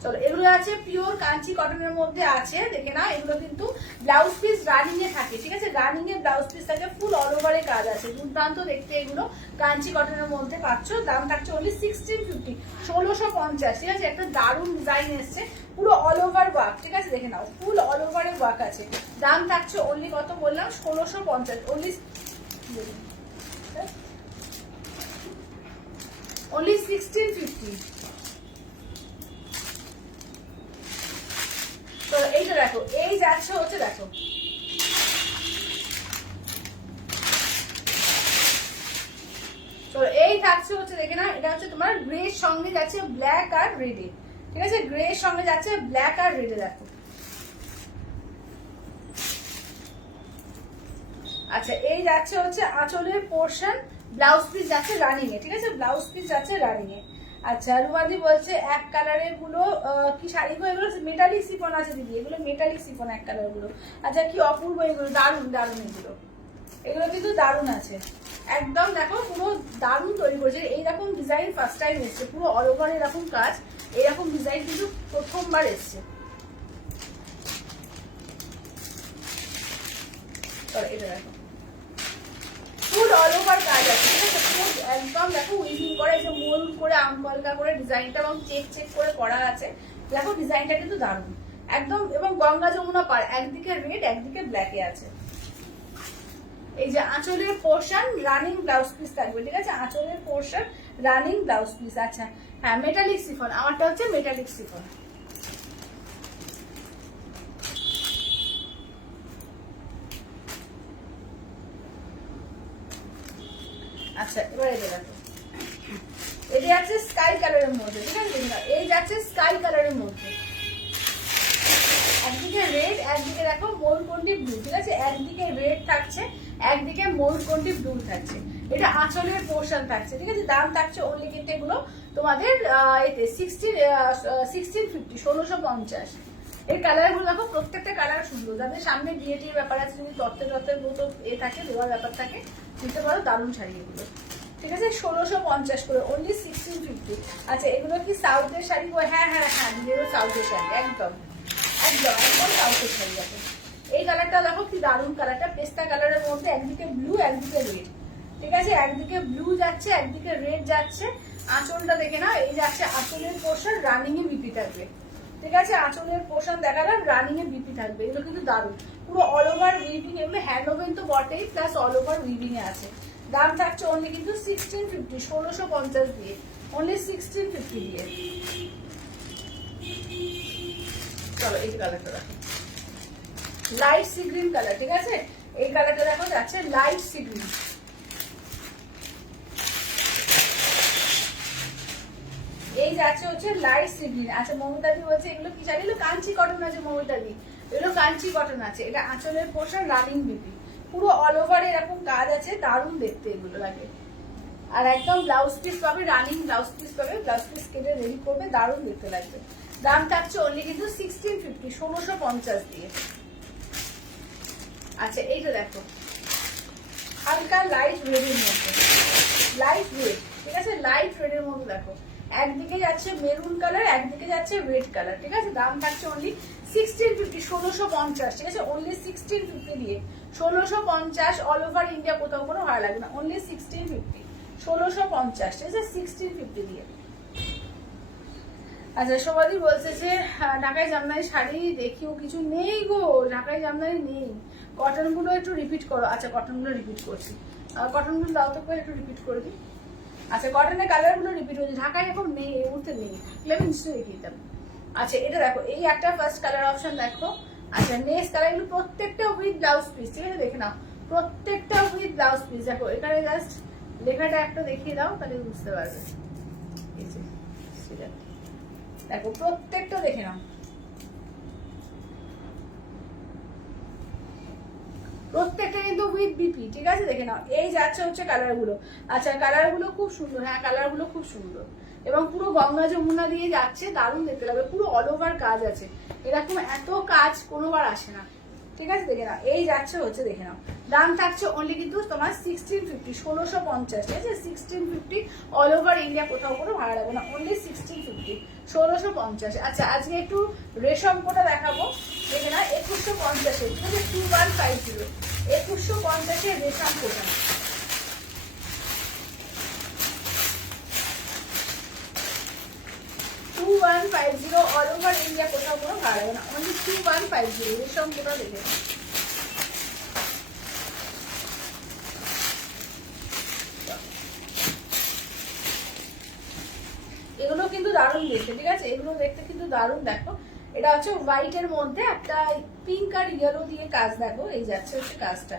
চলো, এগুলো আছে পিওর কাঞ্চি কটনের মধ্যে আছে, দেখে না, এগুলো কিন্তু ব্লাউজ পিস রানিং এ থাকে, ঠিক আছে? রানিং এ ব্লাউজ পিস থাকে, ফুল অল ওভারে কাজ আছে, দুর্দান্ত দেখতে এগুলো, কাঞ্চি কটনের মধ্যে পাচ্ছ। দাম থাকছে অনলি 1650, 1650, ঠিক আছে? একটা দারুণ ডিজাইন এসছে, পুরো অল ওভার ওয়ার্ক, ঠিক আছে? দেখে নাও, ফুল অল ওভারের ওয়ার্ক আছে। দাম থাকছে অনলি কত বললাম, 1650, অনলি 1650। তো এইটা দেখো, এই যাচ্ছে হচ্ছে, দেখো চলো, এই থাকছে হচ্ছে, দেখে না, এটা হচ্ছে তোমার গ্রে সঙ্গে যাচ্ছে ব্ল্যাক আর রেডে, ঠিক আছে? গ্রে সঙ্গে যাচ্ছে ব্ল্যাক আর রেডে, দেখো। আচ্ছা, এই যাচ্ছে হচ্ছে আঁচলের পোর্শন, ব্লাউজ পিস যাচ্ছে রানিং এ, ঠিক আছে? ব্লাউজ পিস যাচ্ছে রানিং এ। আচ্ছা, রুমাদি বলছে এক কালারের গুলো কি শাড়ি গো, এগুলো মেটালিক সিফন আছে দিদি, এগুলো মেটালিক সিফন এক কালার গুলো। আচ্ছা, কি অপূর্ব এগুলো, দারুণ দারুণ এগুলো, এগুলো কিন্তু দারুণ আছে, একদম দেখো পুরো দারুণ তৈরি করেছে। এইরকম ডিজাইন ফার্স্ট টাইম এসছে, পুরো অল ওভার এরকম কাজ, এরকম ডিজাইন কিন্তু প্রথমবার এসছে। এটা দেখো, ফুল অল ওভার কাজ আছে, ঠিক আছে? পুরো একদম দেখো উইভিং করে, এই যে মোল করে আমকলকা করে ডিজাইনটা, এবং চেক চেক করে করা আছে, দেখো ডিজাইনটা কিন্তু দারুণ একদম। এবং গঙ্গা যমুনা পার, একদিকে রেড একদিকে ব্ল্যাকে আছে। এই যে আঁচলের পোর্শন রানিং ব্লাউজ পিস থাকবে, ঠিক আছে? আঁচলের পোর্শন রানিং ব্লাউজ পিস। আচ্ছা, হ্যাঁ, মেটালিক সিফন, আমারটা হচ্ছে মেটালিক সিফন। আচ্ছা, এবার এটা দেখো, এটা যাচ্ছে স্কাই কালারের মধ্যে, ঠিক আছে? এই যাচ্ছে স্কাই কালারের মধ্যে, একদিকে রেড একদিকে দেখো ময়ূরকণ্ঠী ব্লু, ঠিক আছে? একদিকে রেড থাকছে একদিকে ময়ূরকণ্ঠী ব্লু থাকছে, এটা আঁচলের পোর্শন থাকছে, ঠিক আছে? দাম থাকছে অনলি কিন্তু এগুলো তোমাদের এতে 1650, 1650। এই কালারগুলো দেখো, প্রত্যেকটা কালার সুন্দর, যাদের সামনে বিয়ে টিয়ে ব্যাপার আছে, যদি তত্ত্বের মতো এ থাকে, দেওয়ার ব্যাপার থাকে, দিতে পারো, দারুণ শাড়ি এগুলো, ঠিক আছে? 1650 করে, অনলি 1650। আচ্ছা, এগুলো কি সাউথের শাড়ি? হ্যাঁ হ্যাঁ হ্যাঁ, এগুলো সাউথের শাড়ি, একদম একদম একদম সাউথের শাড়ি আছে। এই কালারটা দেখো কি দারুণ কালারটা, পেস্তা কালারের মধ্যে, একদিকে ব্লু একদিকে রেড, ঠিক আছে? একদিকে ব্লু যাচ্ছে একদিকে রেড যাচ্ছে। আঁচলটা দেখে না, এই যাচ্ছে আঁচলের পোর্শন, রানিং এ বিপি থাকবে, ঠিক আছে? আঁচলের পোর্শন দেখালাম, রানিং এ বিপি থাকবে, এগুলো কিন্তু দারুণ, পুরো অল ওভার উইভিং, এগুলো হ্যান্ড ওভেন তো বটেই, প্লাস অল ওভার উইভিং এ আছে। দাম থাকছে অনলি কিন্তু 1650, 1650 দিয়ে, অনলি 1650 দিয়ে। চলো, এই কালারটা দেখো, লাইট সি গ্রিন কালার, ঠিক আছে? এই কালারটা দেখো যাচ্ছে লাইট সি গ্রিন। এই যাচ্ছে হচ্ছে লাইট সি গ্রিন। আচ্ছা মমতাদি বলছে এগুলো কি জানি, এগুলো কাঞ্চি কটন আছে মমতাদি, এগুলো কাঞ্চি কটন আছে। এটা আঁচলের পোর্শন রানিং বিপি, পুরো অল ওভার এরকম কাজ আছে, দারুণ দেখতে এগুলো লাগে। আর একদম ব্লাউজ পিস পাবে, রানিং ব্লাউজ পিস পাবে, ব্লাউজ পিস কেটে রেডি করবে, দারুণ দেখতে লাগবে। দাম থাকছে অনলি কিন্তু 1650, 1650 দিয়ে। আচ্ছা এইটা দেখো হালকা লাইট রেডের মধ্যে, লাইট রেড, ঠিক আছে, লাইট রেডের মধ্যে দেখো, একদিকে যাচ্ছে মেরুন কালার, একদিকে যাচ্ছে রেড কালার, ঠিক আছে। দাম থাকছে অনলি 1650, 1650, ঠিক আছে, অনলি 1650 দিয়ে। 1650 অল ওভার ইন্ডিয়া, কোথাও কোনো ভাড়া লাগবে না, অনলি 1650, 1650, ঠিক আছে, 1650 দিয়ে। আচ্ছা সবাই বলছে যে ঢাকায় জামদানি শাড়ি দেখিও কিছু নেই গো, ঢাকায় জামদানি নেই, কটন গুলো একটু রিপিট করো। আচ্ছা কটন গুলো রিপিট করছি, কটন গুলো দাও তো করে একটু রিপিট করে দিই। আচ্ছা কটনের কালার গুলো রিপিট হচ্ছে, ঢাকায় এখন নেই, এই মুহূর্তে নেই, থাকলে আমি নিশ্চয়ই দেখিয়ে দিতাম। আচ্ছা এটা দেখো, এই একটা ফার্স্ট কালার অপশন দেখো। আচ্ছা নেক্সট কালার, এগুলো প্রত্যেকটা উইথ ব্লাউজ পিস, ঠিক আছে, দেখে নাও প্রত্যেকটা উইথ ব্লাউজ পিস। দেখো এখানে জাস্ট লেখাটা একটা দেখিয়ে দাও, তাহলে বুঝতে পারবে। এই যে সেটা দেখো, প্রত্যেকটা দেখে নাও, প্রত্যেকটা কিন্তু উইথ বিপি, ঠিক আছে, দেখে নাও। এই যাচ্ছে হচ্ছে কালার গুলো। আচ্ছা কালার গুলো খুব সুন্দর, হ্যাঁ কালার গুলো খুব সুন্দর, এবং পুরো গঙ্গা যমুনা দিয়ে যাচ্ছে, দারুণ দেখতে লাগবে, পুরো অল ওভার কাজ আছে, এরকম এত কাজ কোনোবার আসে না, ঠিক আছে, দেখে নাও। এই যাচ্ছে হচ্ছে দেখে নাও, দাম থাকছে অনলি কিন্তু তোমার 1650, 1650, ঠিক আছে, 1650 অল ওভার ইন্ডিয়া, কোথাও কোনো ভাড়া লাগবে না, অনলি 1650, 1650। আচ্ছা আজকে একটু রেশম কোটা দেখাবো, দেখে না, 2150, ঠিক আছে, 2150, 2150 রেশম কোটা। অল ওভার ইন্ডিয়া, কোথাও কোনো ভাড়া লাগবে না, অনলি 2150 রেশম কোটা দেখে। এগুলো কিন্তু দারুণ দেখতে, ঠিক আছে, এগুলো দেখতে কিন্তু দারুণ। দেখো এটা হচ্ছে হোয়াইট এর মধ্যে একটা পিঙ্ক আর ইয়েলো দিয়ে কাজ, দেখো এই যাচ্ছে হচ্ছে কাজটা।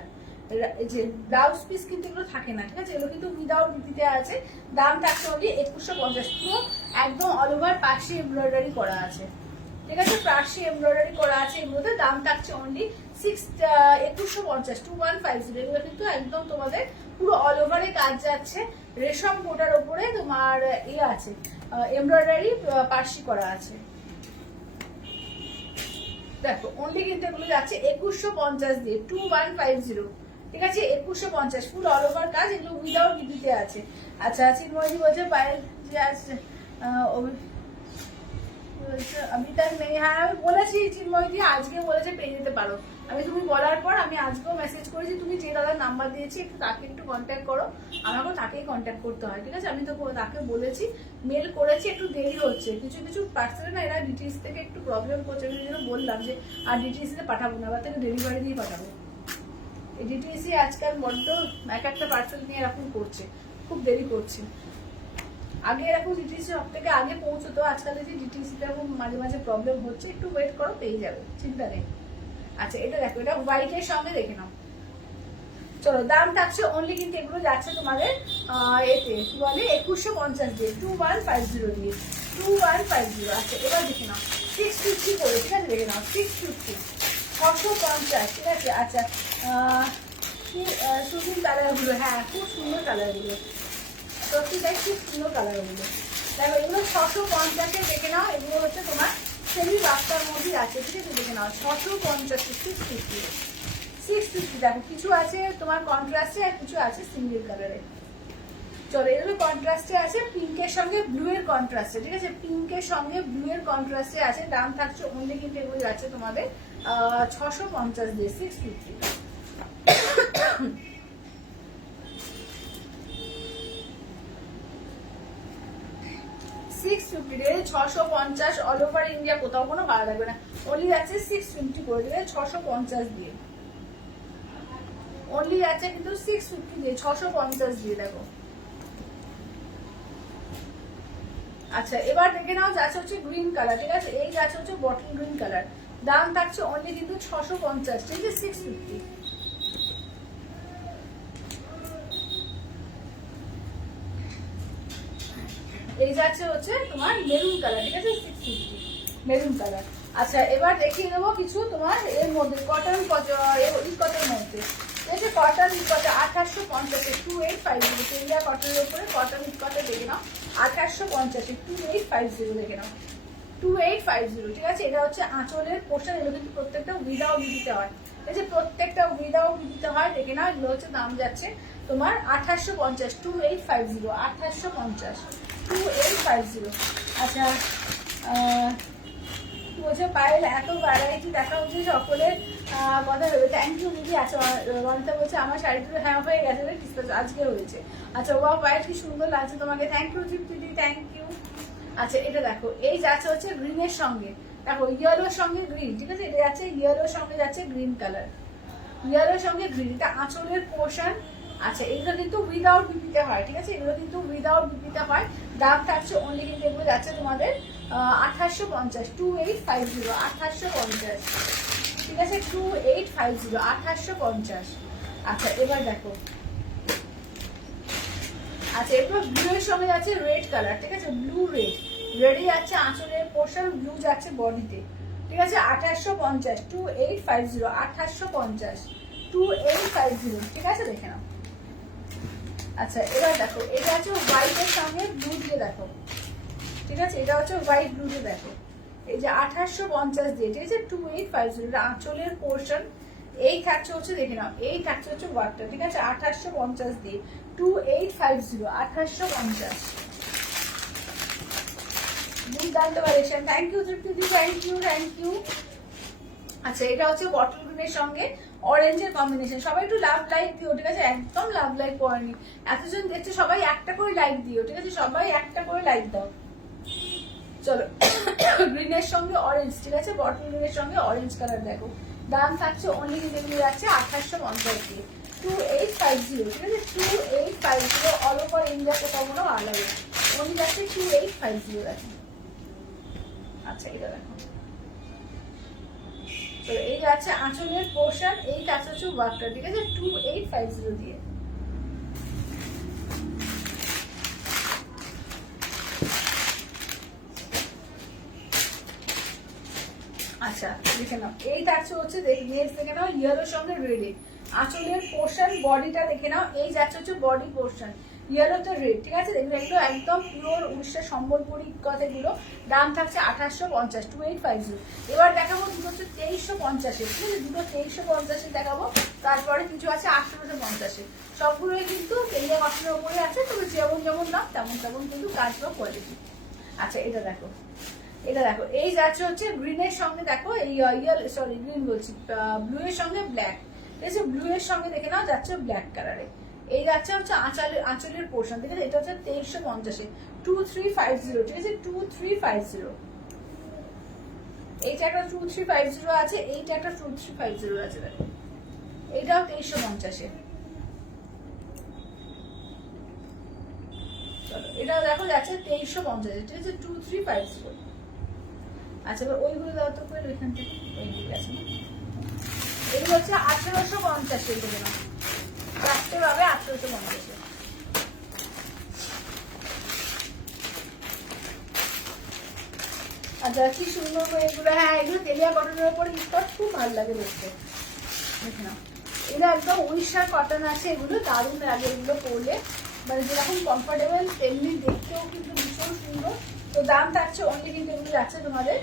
এই যে ব্লাউজ পিস কিন্তু এগুলো থাকে না, ঠিক আছে, এগুলো কিন্তু উইদাউট বিপিতে আছে। দাম থাকছে অনলি 2150, পুরো একদম অল ওভার পাশে এমব্রয়ডারি করা আছে, ঠিক আছে, পাশে এমব্রয়ডারি করা আছে এগুলোতে। দাম থাকছে অনলি 2150, 2150, এগুলো কিন্তু একদম তোমাদের পুরো অল ওভারে কাজ যাচ্ছে, রেশম কোটার উপরে তোমার আছে এমব্রয়ডারি পার্সি করা আছে। দেখো অনলি কিন্তু এগুলো যাচ্ছে 2150 দিয়ে, 2150, ঠিক আছে, 2150, ফুল অল ওভার কাজ, এগুলো উইদাউট বিপিতে আছে। আচ্ছা চিন্ময়জি বলছে পায়েল যে আছে আমি তার মেয়ে, হ্যাঁ আমি বলেছি চিন্ময়দি, আজকে বলেছে পেয়ে যেতে পারো, আমি তুমি বলার পর আমি আজকেও মেসেজ করেছি, তুমি যে দাদার নাম্বার দিয়েছি একটু তাকে একটু কন্ট্যাক্ট করো, আমাকেও তাকেই কন্ট্যাক্ট করতে হয়, ঠিক আছে, আমি তো তাকে বলেছি, মেল করেছি, একটু দেরি হচ্ছে, কিছু কিছু পার্সেল না এরা ডিটিএস থেকে একটু প্রবলেম করছে, আমি যেন বললাম যে আর ডিটিএস তে পাঠাবো না, আবার থেকে ডেলিভারি দিয়ে পাঠাবো। এই ডিটিএসি আজকাল বড্ড এক একটা পার্সেল নিয়ে এরকম করছে, খুব দেরি করছে। আগে এরকম ডিটিসি সব থেকে আগে পৌঁছতো, আজকাল যে ডিটিসিতে এরকম মাঝে মাঝে প্রবলেম হচ্ছে, একটু ওয়েট করো, পেয়ে যাবে, চিন্তা নেই। আচ্ছা এটা দেখো, এটা হোয়াইটের সঙ্গে দেখে নাও। চলো দাম থাকছে অনলি কিন্তু এগুলো যাচ্ছে তোমাদের এতে কি বলে 2150 দিয়ে, 2150 দিয়ে, 2150। আচ্ছা এবার দেখে নাও 650 করে, ঠিক আছে, দেখে নাও 650, 650, ঠিক আছে। আচ্ছা সুন্দর কালারগুলো, হ্যাঁ খুব সুন্দর কালারগুলো, সত্যি তাই খুব সুন্দর কালারগুলো। দেখো এগুলো 650 দেখে নাও, এগুলো হচ্ছে তোমার সেমি বাক্তার মধ্যে আছে, ঠিক আছে, দেখে নাও 650, 650, 650। দেখো কিছু আছে তোমার কন্ট্রাস্টে আর কিছু আছে সিঙ্গেল কালারে। চলো এগুলো কন্ট্রাস্টে আছে, পিঙ্কের সঙ্গে ব্লু এর কন্ট্রাস্টে, ঠিক আছে, পিঙ্কের সঙ্গে ব্লু এর কন্ট্রাস্টে আছে। দাম থাকছে অনলি কিন্তু এগুলো যাচ্ছে তোমাদের 650 দিয়ে, 650। 650 অল ওভার ইন্ডিয়া, কোথাও কোনো ভাড়া লাগবে না, অনলি যাচ্ছে 650 করে দিলে 650 দিয়ে, অনলি যাচ্ছে কিন্তু 650 দিয়ে, 650 দিয়ে। দেখো আচ্ছা এবার দেখে নাও যাচ্ছে হচ্ছে গ্রিন কালার, ঠিক আছে, এই যাচ্ছে হচ্ছে বটল গ্রিন কালার। দাম থাকছে অনলি কিন্তু 650, ঠিক আছে, 650। এই যাচ্ছে হচ্ছে তোমার মেরুন কালার, ঠিক আছে 650 মেরুন কালার। আচ্ছা এবার দেখিয়ে দেবো কিছু তোমার এর মধ্যে কটন কটনের মধ্যে, ঠিক আছে কটন ইকটে 2850 2850 ইন্ডিয়া কটনের উপরে কটন ইকটে দেখে নাও 2850 2850 দেখে নাও 2850, ঠিক আছে। এটা হচ্ছে আঁচলের পোর্শন, এগুলো কিন্তু প্রত্যেকটা উইদাউট দিতে হয়, এই যে প্রত্যেকটা উইদাউট দিতে হয় দেখে নাও। এগুলো হচ্ছে দাম যাচ্ছে তোমার 2850 2850 2850 2850। আচ্ছা বলছে পায়েল এত ভ্যারাইটি দেখা হচ্ছে সকলের কথা ভেবে থ্যাংক ইউ দিদি। আচ্ছা বনিতা বলছে আমার শাড়িগুলো হ্যাঁ হয়ে গেছে আজকে হয়েছে। আচ্ছা ওয়া পায়েল কি সুন্দর লাগছে তোমাকে, থ্যাংক ইউ দিদি থ্যাংক ইউ। আচ্ছা এটা দেখো এই যাচ্ছে হচ্ছে গ্রিনের সঙ্গে, দেখো ইয়েলোর সঙ্গে গ্রিন, ঠিক আছে এটা যাচ্ছে ইয়েলোর সঙ্গে যাচ্ছে গ্রিন কালার, ইয়েলোর সঙ্গে গ্রিন, এটা আঁচলের পোর্শন। আচ্ছা এগুলো কিন্তু উইদাউট বিপিতে হয়, ঠিক আছে এগুলো কিন্তু উইদাউট বিপিতে হয়। দাম থাকছে অনলি কিন্তু এগুলো যাচ্ছে তোমাদের 2850 2850 2850, ঠিক আছে 2850 2850। আচ্ছা এবার দেখো, আচ্ছা এরপর ব্লু এর সঙ্গে যাচ্ছে রেড কালার, ঠিক আছে ব্লু রেড, রেডে যাচ্ছে আঁচলের পোর্শন, ব্লু যাচ্ছে বডিতে, ঠিক আছে 2850 2850 2850 2850, ঠিক আছে দেখে নাও। আচ্ছা এবার দেখো এটা হচ্ছে হোয়াইটের সঙ্গে ব্লু দিয়ে দেখো, ঠিক আছে এটা হচ্ছে হোয়াইট ব্লু দিয়ে দেখো, এই যে 2850 দিয়ে, ঠিক আছে 2850, এটা আঁচলের পোর্শন। এই থাকছে হচ্ছে দেখে নাও, এই থাকছে হচ্ছে ওয়ার্কটা, ঠিক আছে 2850 দিয়ে 2850 2850। দুর্দান্ত collection, thank you Tripti, thank you thank you. আচ্ছা এটা হচ্ছে বটল গ্রিনের সঙ্গে অরেঞ্জের কম্বিনেশন, সবাই একটু লাভ লাইক দিও, ঠিক আছে একদম লাভ লাইক করেনি, এতজন দেখছে সবাই একটা করে লাইক দিও, ঠিক আছে সবাই একটা করে লাইক দাও। চলো গ্রিনের সঙ্গে অরেঞ্জ, ঠিক আছে বটল গ্রিনের সঙ্গে অরেঞ্জ কালার দেখো, দাম থাকছে অনলি যেগুলো যাচ্ছে 2850 দিয়ে 2850, ঠিক আছে 2850 অল ওভার ইন্ডিয়া কোথাও কোনো আলাদা অনলি যাচ্ছে 2850 দেখো। আচ্ছা এটা দেখো, তো এই যাচ্ছে আঁচলের পোর্শন, এই কাছে হচ্ছে ওয়ার্কটা, ঠিক আছে 2850 দিয়ে। আচ্ছা দেখে নাও এই থাকছে হচ্ছে নেক্সট দেখে নাও ইয়েলোর সঙ্গে রেডে, আঁচলের পোর্শন বডিটা দেখে নাও, এই যাচ্ছে হচ্ছে বডি পোর্শন ইয়েলোতে রেড, ঠিক আছে এগুলো এগুলো একদম পিওর উড়িষ্যা সম্বলপুরি কথাগুলো। দাম থাকছে 2850 2850। এবার দেখাবো দুটো হচ্ছে 2350, ঠিক আছে দুটো 2350 দেখাবো, তারপরে কিছু আছে 1850। সবগুলোই কিন্তু তেলিয়া কটনের উপরে আছে, তবে যেমন যেমন দাম তেমন তেমন কিন্তু কাজ বা কোয়ালিটি। আচ্ছা এটা দেখো, এটা দেখো এই যাচ্ছে হচ্ছে গ্রিনের সঙ্গে দেখো এই সরি গ্রিন বলছি ব্লু এর সঙ্গে ব্ল্যাক, ঠিক আছে ব্লু এর সঙ্গে দেখে নাও যাচ্ছে ব্ল্যাক কালারে, এই যাচ্ছে হচ্ছে আঁচলের পোর্শন, ঠিক আছে এটা হচ্ছে 2350 2350, ঠিক আছে 2350। এইটা একটা 2350 আছে, এইটা একটা 2350 আছে দেখো, এইটাও 2350। চলো এটাও দেখো যাচ্ছে 2350, ঠিক আছে 2350। আচ্ছা এবার ওইগুলো দাও তো করে এখান থেকে, এইগুলো আছে না এগুলো হচ্ছে 1850 এইগুলো না রাখতে পাবে 1850। আচ্ছা কি সুন্দর এগুলো, হ্যাঁ এগুলো তেলিয়া কটনের উপর ইস্কট খুব ভালো লাগে দেখতে, দেখে নাও এগুলো একদম উড়িষ্যার কটন আছে, এগুলো দারুণ লাগে এগুলো পরলে, মানে যেরকম কমফোর্টেবল তেমনি দেখতেও কিন্তু ভীষণ সুন্দর। তো দাম থাকছে অনলি কিন্তু এগুলো যাচ্ছে তোমাদের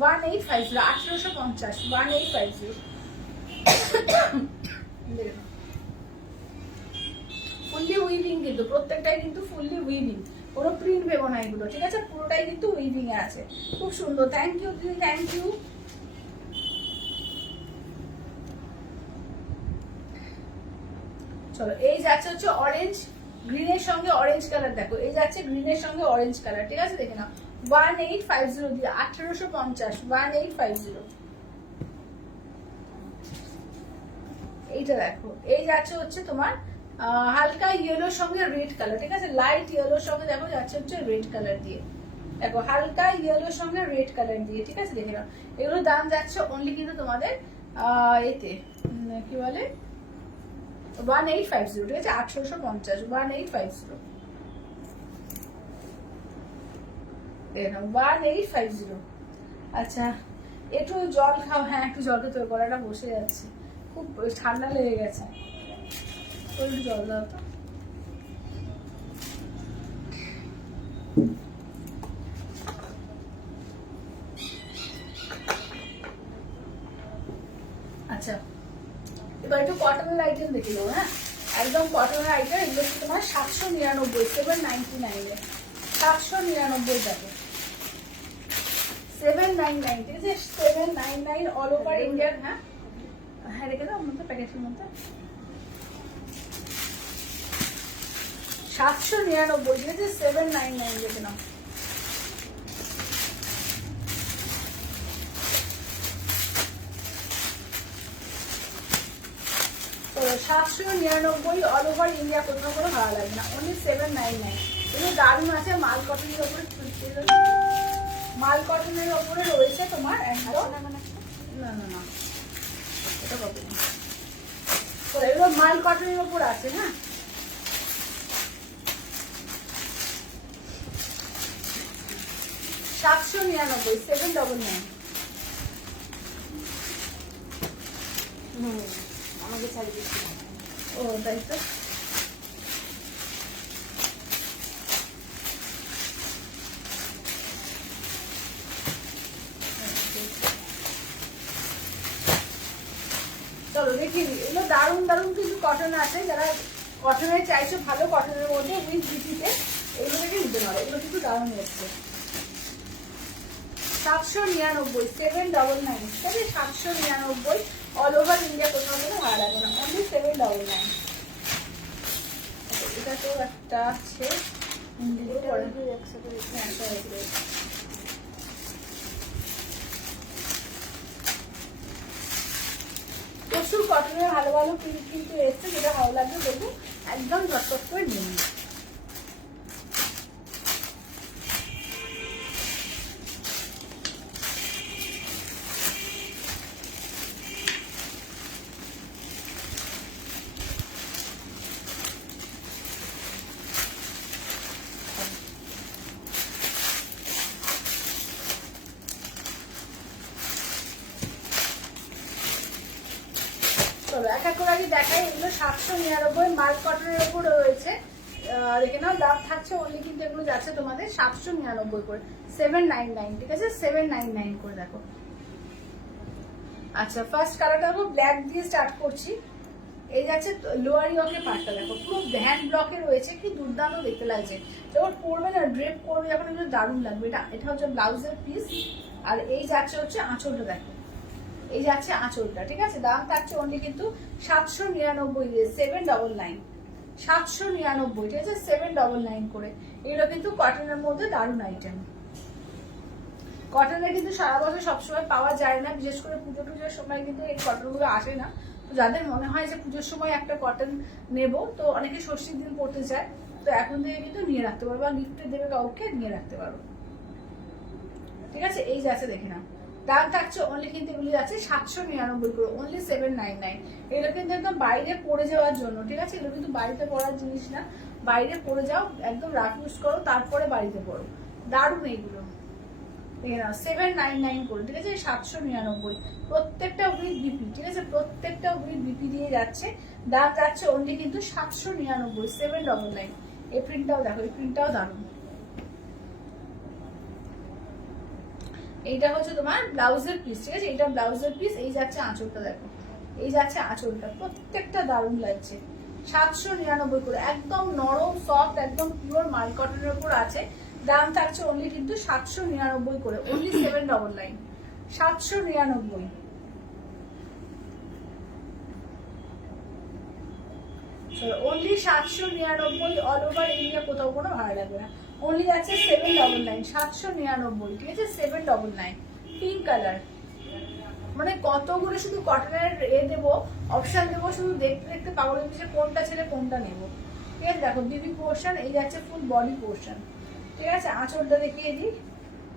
1850 1850 1850। ফুললি উইভিং কিন্তু প্রত্যেকটাই কিন্তু ফুললি উইভিং, কোনো প্রিন্ট ভেবো না এগুলো, ঠিক আছে পুরোটাই কিন্তু উইভিং এ আছে, খুব সুন্দর থ্যাংক ইউ দিদি থ্যাংক ইউ। চলো এই যাচ্ছে হচ্ছে অরেঞ্জ গ্রিনের সঙ্গে অরেঞ্জ কালার দেখো, এই যাচ্ছে গ্রিনের সঙ্গে অরেঞ্জ কালার, ঠিক আছে দেখে নাও 1850 দিয়ে 1850 1850। এইটা দেখো এই যাচ্ছে হচ্ছে তোমার হালকা ইয়েলোর সঙ্গে রেড কালার, ঠিক আছে লাইট ইয়েলোর সঙ্গে দেখো যাচ্ছে হচ্ছে রেড কালার দিয়ে, দেখো হালকা ইয়েলোর সঙ্গে রেড কালার দিয়ে, ঠিক আছে দেখে নাও এগুলোর দাম যাচ্ছে অনলি কিন্তু তোমাদের এতে কি বলে 1850, ঠিক আছে 1850 1850। 1850। আচ্ছা একটু জল খাও, হ্যাঁ একটু জল তো, গলাটা বসে যাচ্ছে, খুব ঠান্ডা লেগে গেছে, একটু জল দাও তো। আচ্ছা এবার একটু কটনের আইটেম দেখে নেবো। হ্যাঁ একদম কটনের আইটেম, এগুলো হচ্ছে তোমার 799, 799 799 টাকা, 799, ঠিক আছে 799 অল ওভার ইন্ডিয়ান। হ্যাঁ হ্যাঁ রেখে দাও মধ্যে, প্যাকেটের মধ্যে 799, ঠিক আছে 799 রেখে নাও। তো 799 অল ওভার ইন্ডিয়া, কোথাও কোনো ভালো লাগে না, অনলি 799। এগুলো দারুণ আছে, মাল কটনের ওপরে, মাল কটনের ওপরে রয়েছে তোমার একদম। না না না এটা কত, তো এগুলো মাল কটনের ওপর আছে। হ্যাঁ 799, 799। আমাকে ছাড়ি দিচ্ছি। ও তাই তো, চলো দেখি। এগুলো দারুণ দারুণ কিছু কটন আছে, যারা কটনের চাইছো ভালো কটনের মধ্যে উইথ বিটিতে, এগুলোকে নিতে পারো, এগুলো কিন্তু দারুণ হচ্ছে। 799, 799, ঠিক আছে 799 অল ওভার ইন্ডিয়া, কোথাও কোনো ভালো লাগে না, অনলি 799। এটা তো একটা আছে প্রচুর কটনের ভালো ভালো প্রিন্ট কিন্তু এসছে, যেটা ভালো লাগবে দেখবো একদম ঝটপট করে নিয়ে নিই। চলো এক এক করে আগে দেখাই। এগুলো 799 মাল কটনের ওপর রয়েছে, দেখে নাও দাম থাকছে অনলি, কিন্তু এগুলো যাচ্ছে তোমাদের 799 করে, 799, ঠিক আছে 799 করে। দেখো আচ্ছা ফার্স্ট কালারটা দেখো, ব্ল্যাক দিয়ে স্টার্ট করছি। এই যাচ্ছে লোয়ার ইয়কের পার্টটা, দেখো পুরো হ্যান্ড ব্লকে রয়েছে, কি দুর্দান্ত দেখতে লাগছে, যখন পরবে না ড্রেপ করবে যখন এগুলো দারুণ লাগবে। এটা হচ্ছে ব্লাউজের পিস, আর এই যাচ্ছে হচ্ছে আঁচলটা, দেখো এই যাচ্ছে আঁচলটা, ঠিক আছে দাম থাকছে অনলি কিন্তু 799, 799, 799, ঠিক আছে 799 করে। এগুলো কিন্তু কটনের মধ্যে দারুণ আইটেম। কটনের কিন্তু সারা বছর সবসময় পাওয়া যায় না, বিশেষ করে পুজো টুজোর সময় কিন্তু এই কটনগুলো আসে না। তো যাদের মনে হয় যে পুজোর সময় একটা কটন নেব, তো অনেকে ষষ্ঠীর দিন পড়তে চায়, তো এখন থেকে কিন্তু নিয়ে রাখতে পারো, বা গিফটে দেবে কাউকে নিয়ে রাখতে পারো, ঠিক আছে। এই যাচ্ছে দেখে না, দাম থাকছে অনলি কিন্তু এগুলি যাচ্ছে 799 করে, অনলি 799। এগুলো কিন্তু একদম বাইরে পরে যাওয়ার জন্য, ঠিক আছে এগুলো কিন্তু বাড়িতে পরার জিনিস না, বাইরে পরে যাও একদম রাফ ইউজ করো, তারপরে বাড়িতে পরো, দারুণ এইগুলো। 799 করে, ঠিক আছে 799, প্রত্যেকটা উইথ বিপি, ঠিক আছে প্রত্যেকটা উইথ বিপি দিয়ে যাচ্ছে। দাম যাচ্ছে অনলি কিন্তু 799, 799। এই প্রিন্টটাও দেখো, এই প্রিন্টটাও দারুণ। এইটা হচ্ছে তোমার ব্লাউজের পিস, ঠিক আছে এটা ব্লাউজের পিস। এই যাচ্ছে আঁচলটা, দেখো এই যাচ্ছে আঁচলটা, প্রত্যেকটা দারুণ লাগছে। 799 করে, একদম নরম সফট, একদম পিওর মাল কটনের উপর আছে। দাম থাকছে অনলি কিন্তু 799 করে, only 799, 799। Only 799 all over India, কোথাও কোনো ভাড়া লাগবে না, অনলি আছে 799, 799, ঠিক আছে 799। পিঙ্ক কালার, মানে কতগুলো শুধু কটনের দেবো, অপশন দেবো, শুধু দেখতে দেখতে পাগল হচ্ছে কোনটা ছেড়ে কোনটা নেবো, ঠিক আছে। দেখো বিবি পোর্শন, এই যাচ্ছে ফুল বডি পোর্শন, ঠিক আছে আঁচলটা দেখিয়ে দিই।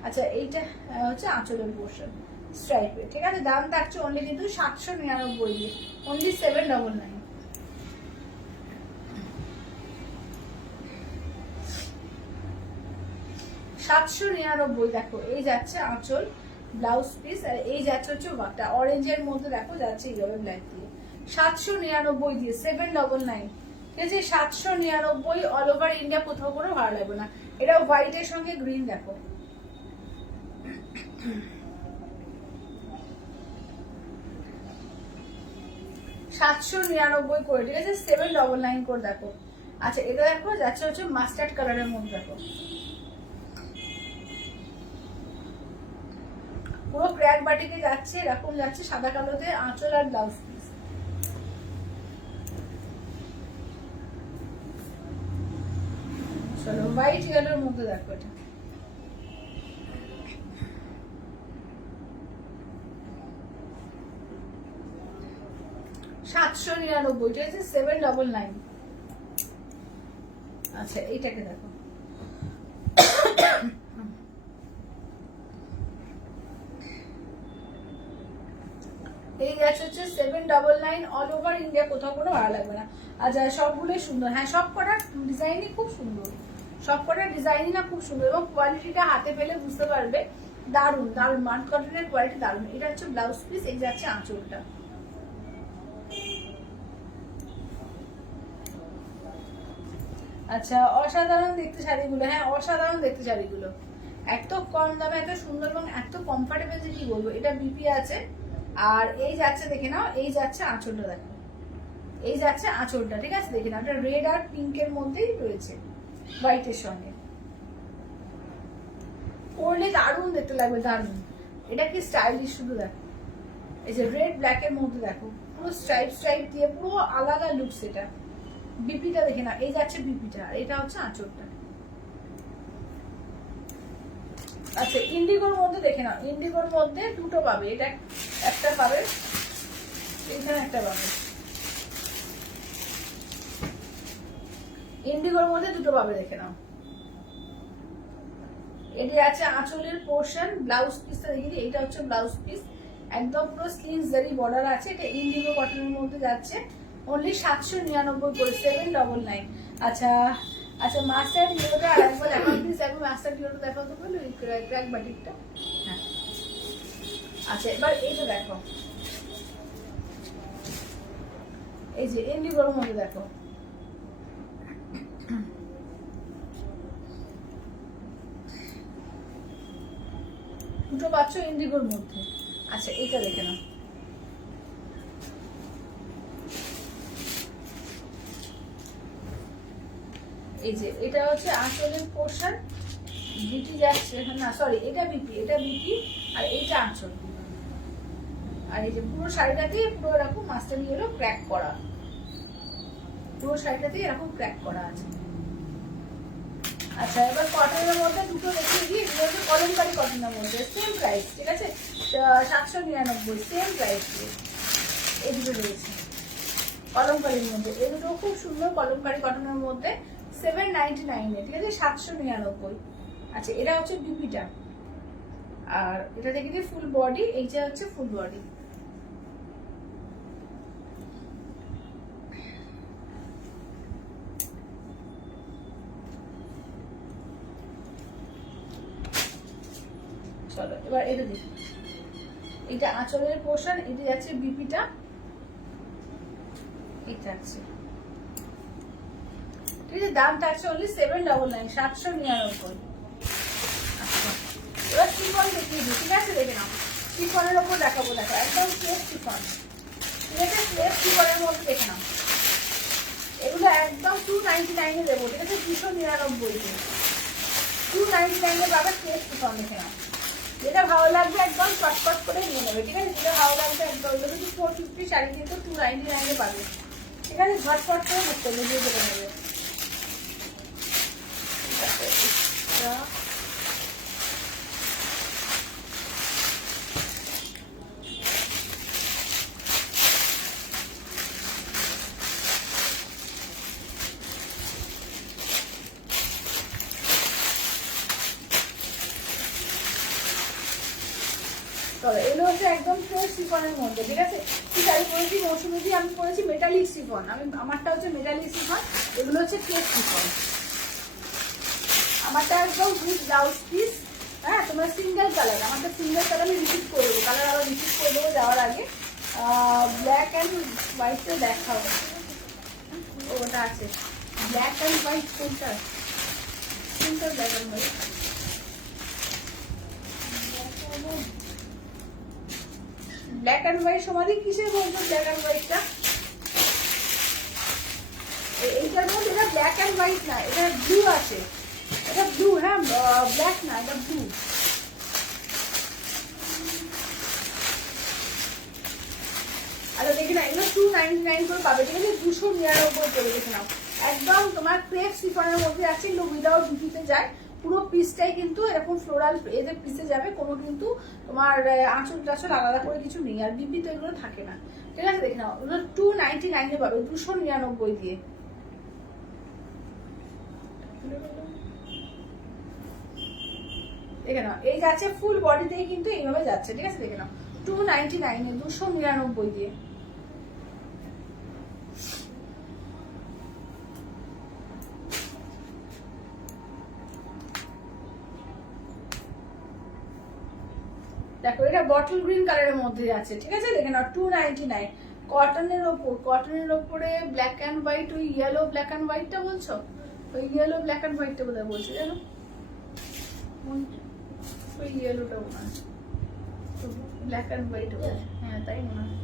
আচ্ছা এইটা হচ্ছে আঁচলের পোর্শন স্ট্রাইপের, ঠিক আছে দাম থাকছে অনলি কিন্তু 799 দিয়ে, অনলি 799। 799। দেখো এই যাচ্ছে আঁচল, ব্লাউজ পিস, আর এই যাচ্ছে হচ্ছে ওয়ার্কটা অরেঞ্জের মধ্যে, দেখো যাচ্ছে এইভাবে ব্ল্যাক দিয়ে। 799 দিয়ে 799, ঠিক আছে। 799 অল ওভার ইন্ডিয়া, কোথাও কোনো ভালো লাগবে না। এটা হোয়াইটের সঙ্গে গ্রিন, দেখো 799 করে, ঠিক আছে। 799 করে, দেখো। আচ্ছা এটা দেখো যাচ্ছে হচ্ছে মাস্টার্ড কালারের মধ্যে, দেখো পুরো ক্র্যাক বাটিকে যাচ্ছে, এরকম যাচ্ছে সাদা কালোতে আঁচল আর ব্লাউজ পিস। চলো হোয়াইট ইয়েলোর মধ্যে দেখো এটা, $799, ঠিক আছে। 799। আচ্ছা এইটাকে দেখো, এই যাচ্ছে হচ্ছে 799 অল ওভার ইন্ডিয়া, কোথাও কোনো ভালো লাগবে না। আচ্ছা সবগুলোই সুন্দর, হ্যাঁ সব কটার ডিজাইনই খুব সুন্দর, সব কটার ডিজাইনই না খুব সুন্দর, এবং কোয়ালিটিটা হাতে পেলে বুঝতে পারবে। দারুন দারুন, মার্ক কটনের কোয়ালিটি দারুন। এটা হচ্ছে ব্লাউজ পিস, এই যাচ্ছে আঁচলটা। আচ্ছা অসাধারণ দেখতে শাড়িগুলো, হ্যাঁ অসাধারণ দেখতে শাড়িগুলো, এত কম দামে এত সুন্দর এবং এত কমফোর্টেবল যে কি বলবো। এটা বিপি আছে, আর এই যাচ্ছে দেখে নাও, এই যাচ্ছে আঁচলটা, দেখো এই যাচ্ছে আঁচলটা, ঠিক আছে। দেখে নাও এটা রেড আর পিঙ্কের মধ্যেই রয়েছে, হোয়াইটের সঙ্গে। পরলে দারুণ দেখতে লাগবে, দারুণ। এটা কি স্টাইলিশ, শুধু দেখো এই যে রেড ব্ল্যাক এর মধ্যে, দেখো পুরো স্ট্রাইপ স্ট্রাইপ দিয়ে পুরো আলাদা লুকস। এটা বিপিটা দেখে না, এই যাচ্ছে বিপিটা, আর এটা হচ্ছে আঁচলটা। আচ্ছা ইন্ডিগোর মধ্যে দেখে নাও, ইন্ডিগোর মধ্যে দুটো পাবে, এটা একটা পাবে, এখানে একটা পাবে। ইন্ডিগোর মধ্যে দুটো পাবে, দেখে নাও। এটি আছে আঁচলের পোর্শন, ব্লাউজ পিসটা দেখে দিই, এটা হচ্ছে ব্লাউজ পিস, একদম পুরো স্লিভ জারি বর্ডার আছে। এটা ইন্ডিগো কটনের মধ্যে যাচ্ছে, অনলি 799 করে, 799। আচ্ছা আচ্ছা মাস্টার্ড ইয়েলোটা আর একবার দেখাও প্লিজ, একবার মাস্টার্ড ইয়েলোটা দেখাও তো বলো, এই ক্র্যাক বাটিকটা। হ্যাঁ আচ্ছা এবার এইটা দেখো, এই যে ইন্ডিগোর মধ্যে দেখো, দুটো পাচ্ছ ইন্ডিগোর মধ্যে। আচ্ছা এটা দেখে নাও, এই যে এটা হচ্ছে আঁচলের পোর্শন, বিপি যাচ্ছে না, সরি এটা বিপি, এটা বিপি, আর এইটা আঁচল। আর এই যে পুরো শাড়িটাতে পুরো এরকম মাস্টার ইয়েলো ক্র্যাক করা, পুরো শাড়িটাতে এরকম ক্র্যাক করা আছে। আচ্ছা এবার কটনের মধ্যে দুটো দেখিয়ে দিই, এগুলো হচ্ছে কলমকারি কটনের মধ্যে, সেম প্রাইস, ঠিক আছে। 799, সেম প্রাইস দিয়ে এই দুটো রয়েছে কলমকারির মধ্যে। এই দুটো খুব সুন্দর কলমকারি কটনের মধ্যে, 799, ঠিক আছে, 799। আচ্ছা এটা হচ্ছে বিপিটা, আর এটা দেখে দিই ফুল বডি, এইটা হচ্ছে ফুল বডি। চলো এবার এটা দেখি, এটা আঁচলের পোর্শন, এটা যাচ্ছে বিপিটা, এটা আছে, ঠিক আছে। দামটা আছে অনলি 799, 799। আচ্ছা এবার শিফন দেখিয়ে দিই, ঠিক আছে, দেখে নাও। শিফনের ওপর দেখাবো, দেখো একদম স্লেভ শিফন, ঠিক আছে, স্লেভ শিফনের মধ্যে দেখে নাও। এগুলো একদম 299 দেবো, ঠিক আছে, 299 299 পাবে স্লেভ শিফন, দেখে নাও। যেটা ভালো লাগবে একদম চটপট করে নিয়ে নেবে, ঠিক আছে। যেটা ভালো লাগবে একদম, যদি 450 শাড়ি দিয়ে তো 299 পাবে, ঠিক আছে, ঝটপট করে করতে হবে, দিয়ে দেবে নেবে। এগুলো হচ্ছে একদম ফ্রেশ শিফনের মধ্যে, ঠিক আছে। কি শাড়ি পরেছি, মৌসুমী, আমি পরেছি মেটালিক শিফন, আমারটা হচ্ছে মেটালিক শিফন, এগুলো হচ্ছে ফ্রেশ শিফন। আমারটা একদম with blouse piece, single colour, আমাদের সিঙ্গেল কালার আমি রিপিট করে দেবো, কালার আবার রিপিট করে দেবো যাওয়ার আগে। ব্ল্যাক অ্যান্ড হোয়াইটটা দেখাও, ওটা আছে ব্ল্যাক অ্যান্ড হোয়াইট কোনটা, কোনটা black and white? Black and white সমাধি কিসের বলতো ব্ল্যাক অ্যান্ড হোয়াইটটা? এইটার মধ্যে এটা ব্ল্যাক অ্যান্ড হোয়াইট না, এটা ব্লু আছে, এটা ব্লু, হ্যাঁ ব্ল্যাক না, এটা ব্লু। আচ্ছা দেখে না, এগুলো 299 করে পাবে, ঠিক আছে? 299 করে দেখে নাও, একদম তোমার ক্রেপ সিফনের মধ্যে আছে, এগুলো উইদাউট বিপিতে যায়। পুরো পিসটাই কিন্তু এরকম ফ্লোরাল এদের পিসে যাবে, কোনো কিন্তু তোমার আঁচল টাচল আলাদা করে কিছু নেই, আর বিপি তো এগুলো থাকে না, ঠিক আছে? দেখে নাও, এগুলো 299 পাবে, 299 দিয়ে। দেখে নাও, এই যাচ্ছে ফুল বডিতেই কিন্তু এইভাবে যাচ্ছে, ঠিক আছে? দেখে নাও 299 299 দিয়ে। দেখো এটা বটল গ্রিন কালারের মধ্যে আছে, ঠিক আছে? দেখে নাও 299 কটনের ওপর, কটনের ওপরে ব্ল্যাক অ্যান্ড হোয়াইট, ওই ইয়েলো ব্ল্যাক অ্যান্ড হোয়াইটটা বলছো, ওই ইয়েলো ব্ল্যাক অ্যান্ড হোয়াইটটা বোধহয় বলছো, জানো? ওই ইয়েলোটা মনে হয় ব্ল্যাক অ্যান্ড হোয়াইট, হ্যাঁ তাই মনে হয়।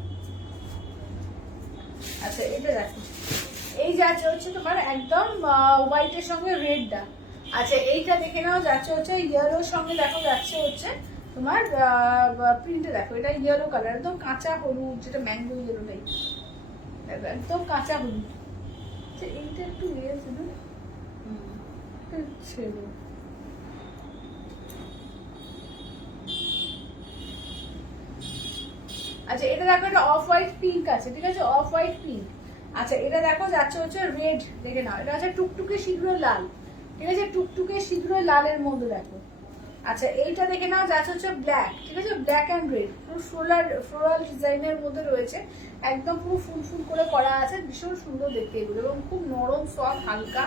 আচ্ছা এটা দেখো, এই যাচ্ছে হচ্ছে তোমার একদম হোয়াইটের সঙ্গে রেডটা। আচ্ছা এইটা দেখে নাও, যাচ্ছে হচ্ছে ইয়েলোর সঙ্গে, দেখো যাচ্ছে হচ্ছে তোমার প্রিন্টে, দেখো এটা ইয়েলো কালার, একদম কাঁচা হলুদ, যেটা ম্যাঙ্গো ইয়েলোটাই, একদম কাঁচা হলুদ। আচ্ছা এইটা একটু ইয়ে ছিল, ছিল। আচ্ছা এটা দেখো, এটা অফ হোয়াইট পিঙ্ক আছে, ঠিক আছে? Off white pink. আচ্ছা এটা দেখো যাচ্ছে হচ্ছে রেড, দেখে নাও, এটা হচ্ছে টুকটুকে সিঁদুরের লাল, ঠিক আছে? টুকটুকে সিঁদুরের লালের মধ্যে দেখো। আচ্ছা এইটা দেখে নাও, যাচ্ছে হচ্ছে ব্ল্যাক, ঠিক আছে? ব্ল্যাক অ্যান্ড রেড, পুরো ফ্লোরাল ডিজাইনের মধ্যে রয়েছে, একদম পুরো ফুল ফুল করে করা আছে, ভীষণ সুন্দর দেখতে এগুলো, এবং খুব নরম সফট হালকা,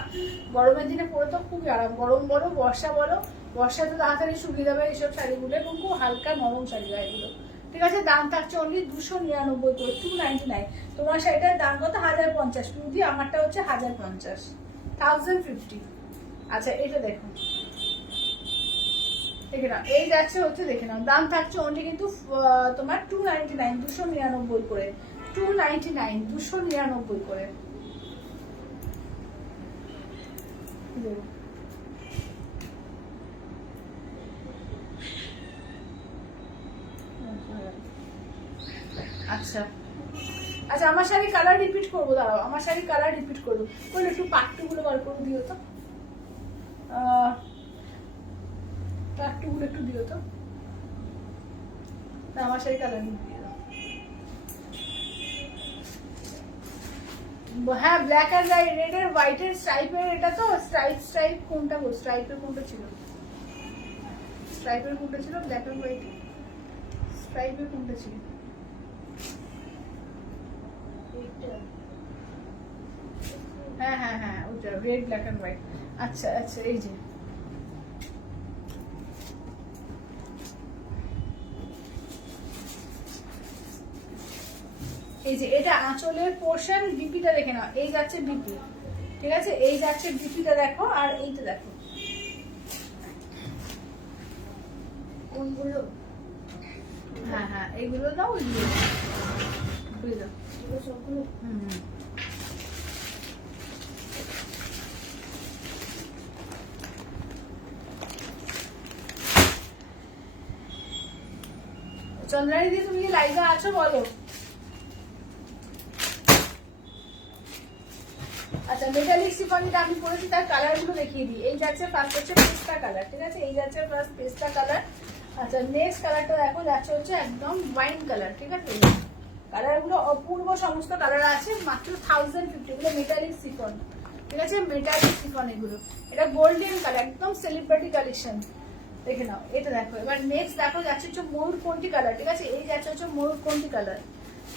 গরমের দিনে পরে তো খুবই আরাম, গরম বলো বর্ষা বলো, বর্ষাতে তাড়াতাড়ি শুকিয়ে যাবে এইসব শাড়িগুলো, এবং খুব হালকা নরম শাড়ি হয় এগুলো, ঠিক আছে? দাম থাকছে অনলি 299 করে, 299। তোমার শাড়িটার দাম কত? 1050, পুরো আমারটা হচ্ছে 1050, 1050। আচ্ছা এটা দেখো, দেখে নাও, এই যাচ্ছে হচ্ছে, দেখে নাও দাম থাকছে অনলি কিন্তু তোমার 299, 299 করে, 299, 299 করে। আচ্ছা আচ্ছা আমার শাড়ি কালার রিপিট করবো, দাঁড়াও আমার শাড়ি কালার রিপিট করবো, বলে একটু পাট্টুগুলো বার করে দিও তো, পাট্টুগুলো একটু দিও তো, আমার শাড়ি কালার দিয়ে দাও। হ্যাঁ ব্ল্যাক আর রেড এর হোয়াইট এর স্ট্রাইপের, এটা তো স্ট্রাইপ কোনটা বল, স্ট্রাইপের কোনটা ছিল, স্ট্রাইপের কোনটা ছিল, ব্ল্যাক আর হোয়াইট, স্ট্রাইপের কোনটা ছিল? হ্যাঁ হ্যাঁ হ্যাঁ ওটা রেড ব্ল্যাক এন্ড হোয়াইট। আচ্ছা আচ্ছা এই যে এই যে এটা আঁচলের পোর্শন, বিপিটা দেখে নাও, এই যাচ্ছে বিপি, ঠিক আছে? এই যাচ্ছে বিপিটা দেখো, আর এইটা দেখো, কোনগুলো? হ্যাঁ হ্যাঁ এইগুলো দাও, ওইগুলো দাও, সবগুলো। চন্দ্রানী দি তুমি কি লাইভে আছো বলো? আচ্ছা মেটালিক শিফনটা আমি পরেছি, তার কালার গুলো দেখিয়ে দিই। এই যাচ্ছে ফার্স্ট হচ্ছে পেস্তা কালার, ঠিক আছে? এই যাচ্ছে ফার্স্ট পেস্তা কালার। আচ্ছা নেক্সট কালারটা দেখো যাচ্ছে হচ্ছে একদম ওয়াইন কালার, ঠিক আছে? কালার গুলো অপূর্ব সমস্ত কালার আছে, মাত্র 1050, এগুলো মেটালিক শিফন, ঠিক আছে? মেটালিক শিফন এগুলো, এটা গোল্ডেন কালার, একদম সেলিব্রিটি কালেকশন, দেখে নাও। এটা দেখো, এবার নেক্সট দেখো যাচ্ছে হচ্ছে ময়ূরকণ্ঠী কালার, ঠিক আছে? এই যাচ্ছে হচ্ছে ময়ূরকণ্ঠী কালার।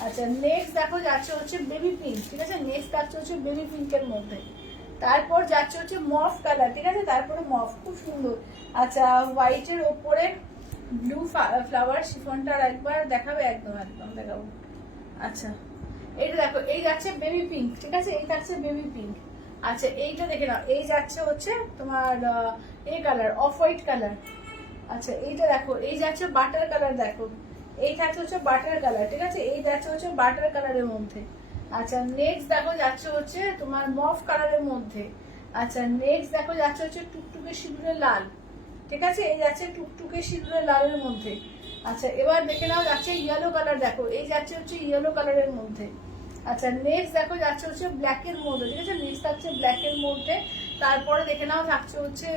আচ্ছা নেক্সট দেখো যাচ্ছে হচ্ছে বেবি পিঙ্ক, ঠিক আছে? নেক্সট যাচ্ছে হচ্ছে বেবি পিঙ্কের মধ্যে, তারপর যাচ্ছে হচ্ছে মফ কালার, ঠিক আছে, তারপরে মফ, খুব সুন্দর। আচ্ছা, হোয়াইটের ওপরে ব্লু ফ্লাওয়ার শিফনটার একবার দেখাবে, একদম একদম দেখাবো। আচ্ছা, এইটা দেখো, এই যাচ্ছে বেবি পিঙ্ক, ঠিক আছে, এই যাচ্ছে বেবি পিঙ্ক। আচ্ছা, এইটা দেখে নাও, এই যাচ্ছে হচ্ছে তোমার এই কালার, অফ হোয়াইট কালার। আচ্ছা, এইটা দেখো, এই যাচ্ছে বাটার কালার, দেখো এই থাকছে হচ্ছে বাটার কালার, ঠিক আছে, এই যাচ্ছে হচ্ছে বাটার কালারের মধ্যে। আচ্ছা, নেক্সট দেখো যাচ্ছে হচ্ছে তোমার মফ কালারের মধ্যে। আচ্ছা, নেক্সট দেখো যাচ্ছে হচ্ছে টুকটুকে সিঁদুরে লাল, ঠিক আছে, এই যাচ্ছে টুকটুকে সিঁদুরে লালের মধ্যে। আচ্ছা, এবার দেখে নাও যাচ্ছে ইয়েলো কালার, দেখো এই যাচ্ছে হচ্ছে ইয়েলো কালারের মধ্যে। আচ্ছা, নেক্সট দেখো যাচ্ছে হচ্ছে ব্ল্যাকের মধ্যে, ঠিক আছে, নেক্সট থাকছে ব্ল্যাকের মধ্যে। তারপরে দেখে নাও থাকছে হচ্ছে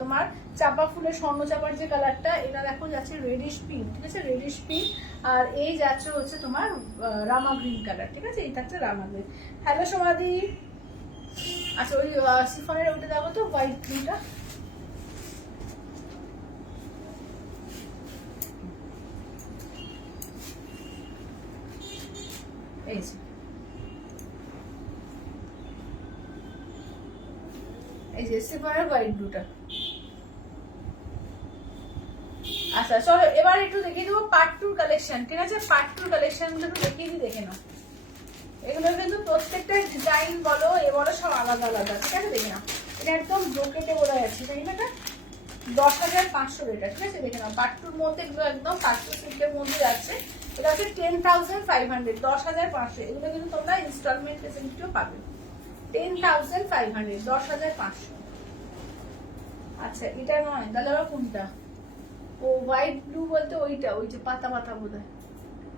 তোমার চাপা ফুলের স্বর্ণ চাপার যে কালারটা, এটা দেখো যাচ্ছে রেডিশ পিঙ্ক, ঠিক আছে, রেডিশ পিঙ্ক। আর এই যাচ্ছে হচ্ছে তোমার রামা গ্রিন কালার, ঠিক আছে, এই থাকছে রামা গ্রিন। হ্যালো সমাধি। আচ্ছা, ওই সিফনের ওইটা দেখো তো, হোয়াইট ব্লুটা। এই যে, এই যে সিফনের হোয়াইট ব্লুটা। আচ্ছা, চলো এবার একটু দেখিয়ে দেবো পার্ট টুর কালেকশন, ঠিক আছে, পার্ট টুর কালেকশন একটু দেখিয়ে দিই, দেখে নাও। এগুলো কিন্তু প্রত্যেকটা ডিজাইন বলো এ বলো সব আলাদা আলাদা, ঠিক আছে, দেখে নাও। এটা একদম ব্রোকেটে বোঝা যাচ্ছে, তাই না? 10,500 এটা, ঠিক আছে, দেখে নাও। পার্ট টুর মধ্যে এগুলো একদম পার্ট টু সিল্কের মধ্যে যাচ্ছে। এটা হচ্ছে 10,500, 10,500। এগুলো কিন্তু তোমরা ইনস্টলমেন্ট ফেসিলিটিও পাবে। 10,500, 10,500। আচ্ছা, এটা নয়, তাহলে আবার কোনটা? ও হোয়াইট ব্লু বলতে ওইটা, ওই যে পাতা পাতা বোধ হয়,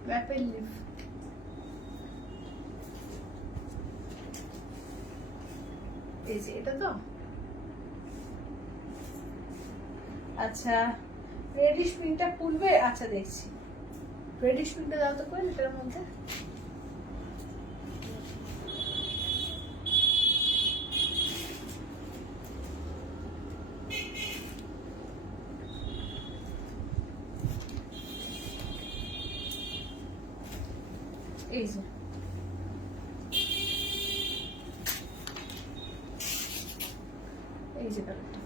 ম্যাপেল লিফ। এই যে এটা তো। আচ্ছা, রেডিশ পিঙ্কটা খুলবে? আচ্ছা, দেখছি, রেডিশ পিঙ্কটা দাও তো করে এটার মধ্যে। এই যে, এই যে কালারটা।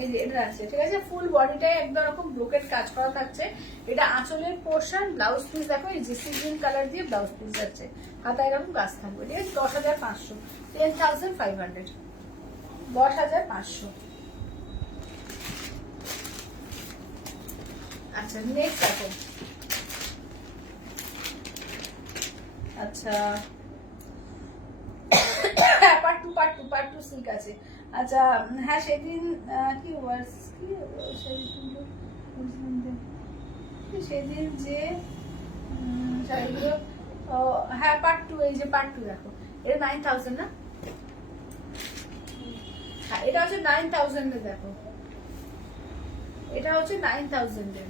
এই যে এটা আছে, ঠিক আছে, ফুল বডিটাই একদম এরকম ব্রোকেট কাজ করা থাকছে। এটা আঁচলের পোর্শন, ব্লাউজ পিস দেখো এই জেসি গ্রিন কালার দিয়ে ব্লাউজ পিস যাচ্ছে, হাতায় এরকম কাজ থাকবে, ঠিক আছে, 10,500, 10,500, 10,500। আচ্ছা, নেক্সট দেখো। আচ্ছা, পার্ট টু সিল্ক আছে। আচ্ছা, হ্যাঁ সেদিন কি সেদিন যে শাড়িগুলো, হ্যাঁ পার্ট টু, এই যে পার্ট টু দেখো, এটা 9,000 না? হ্যাঁ, এটা হচ্ছে 9,000 এ, দেখো এটা হচ্ছে 9,000 এ।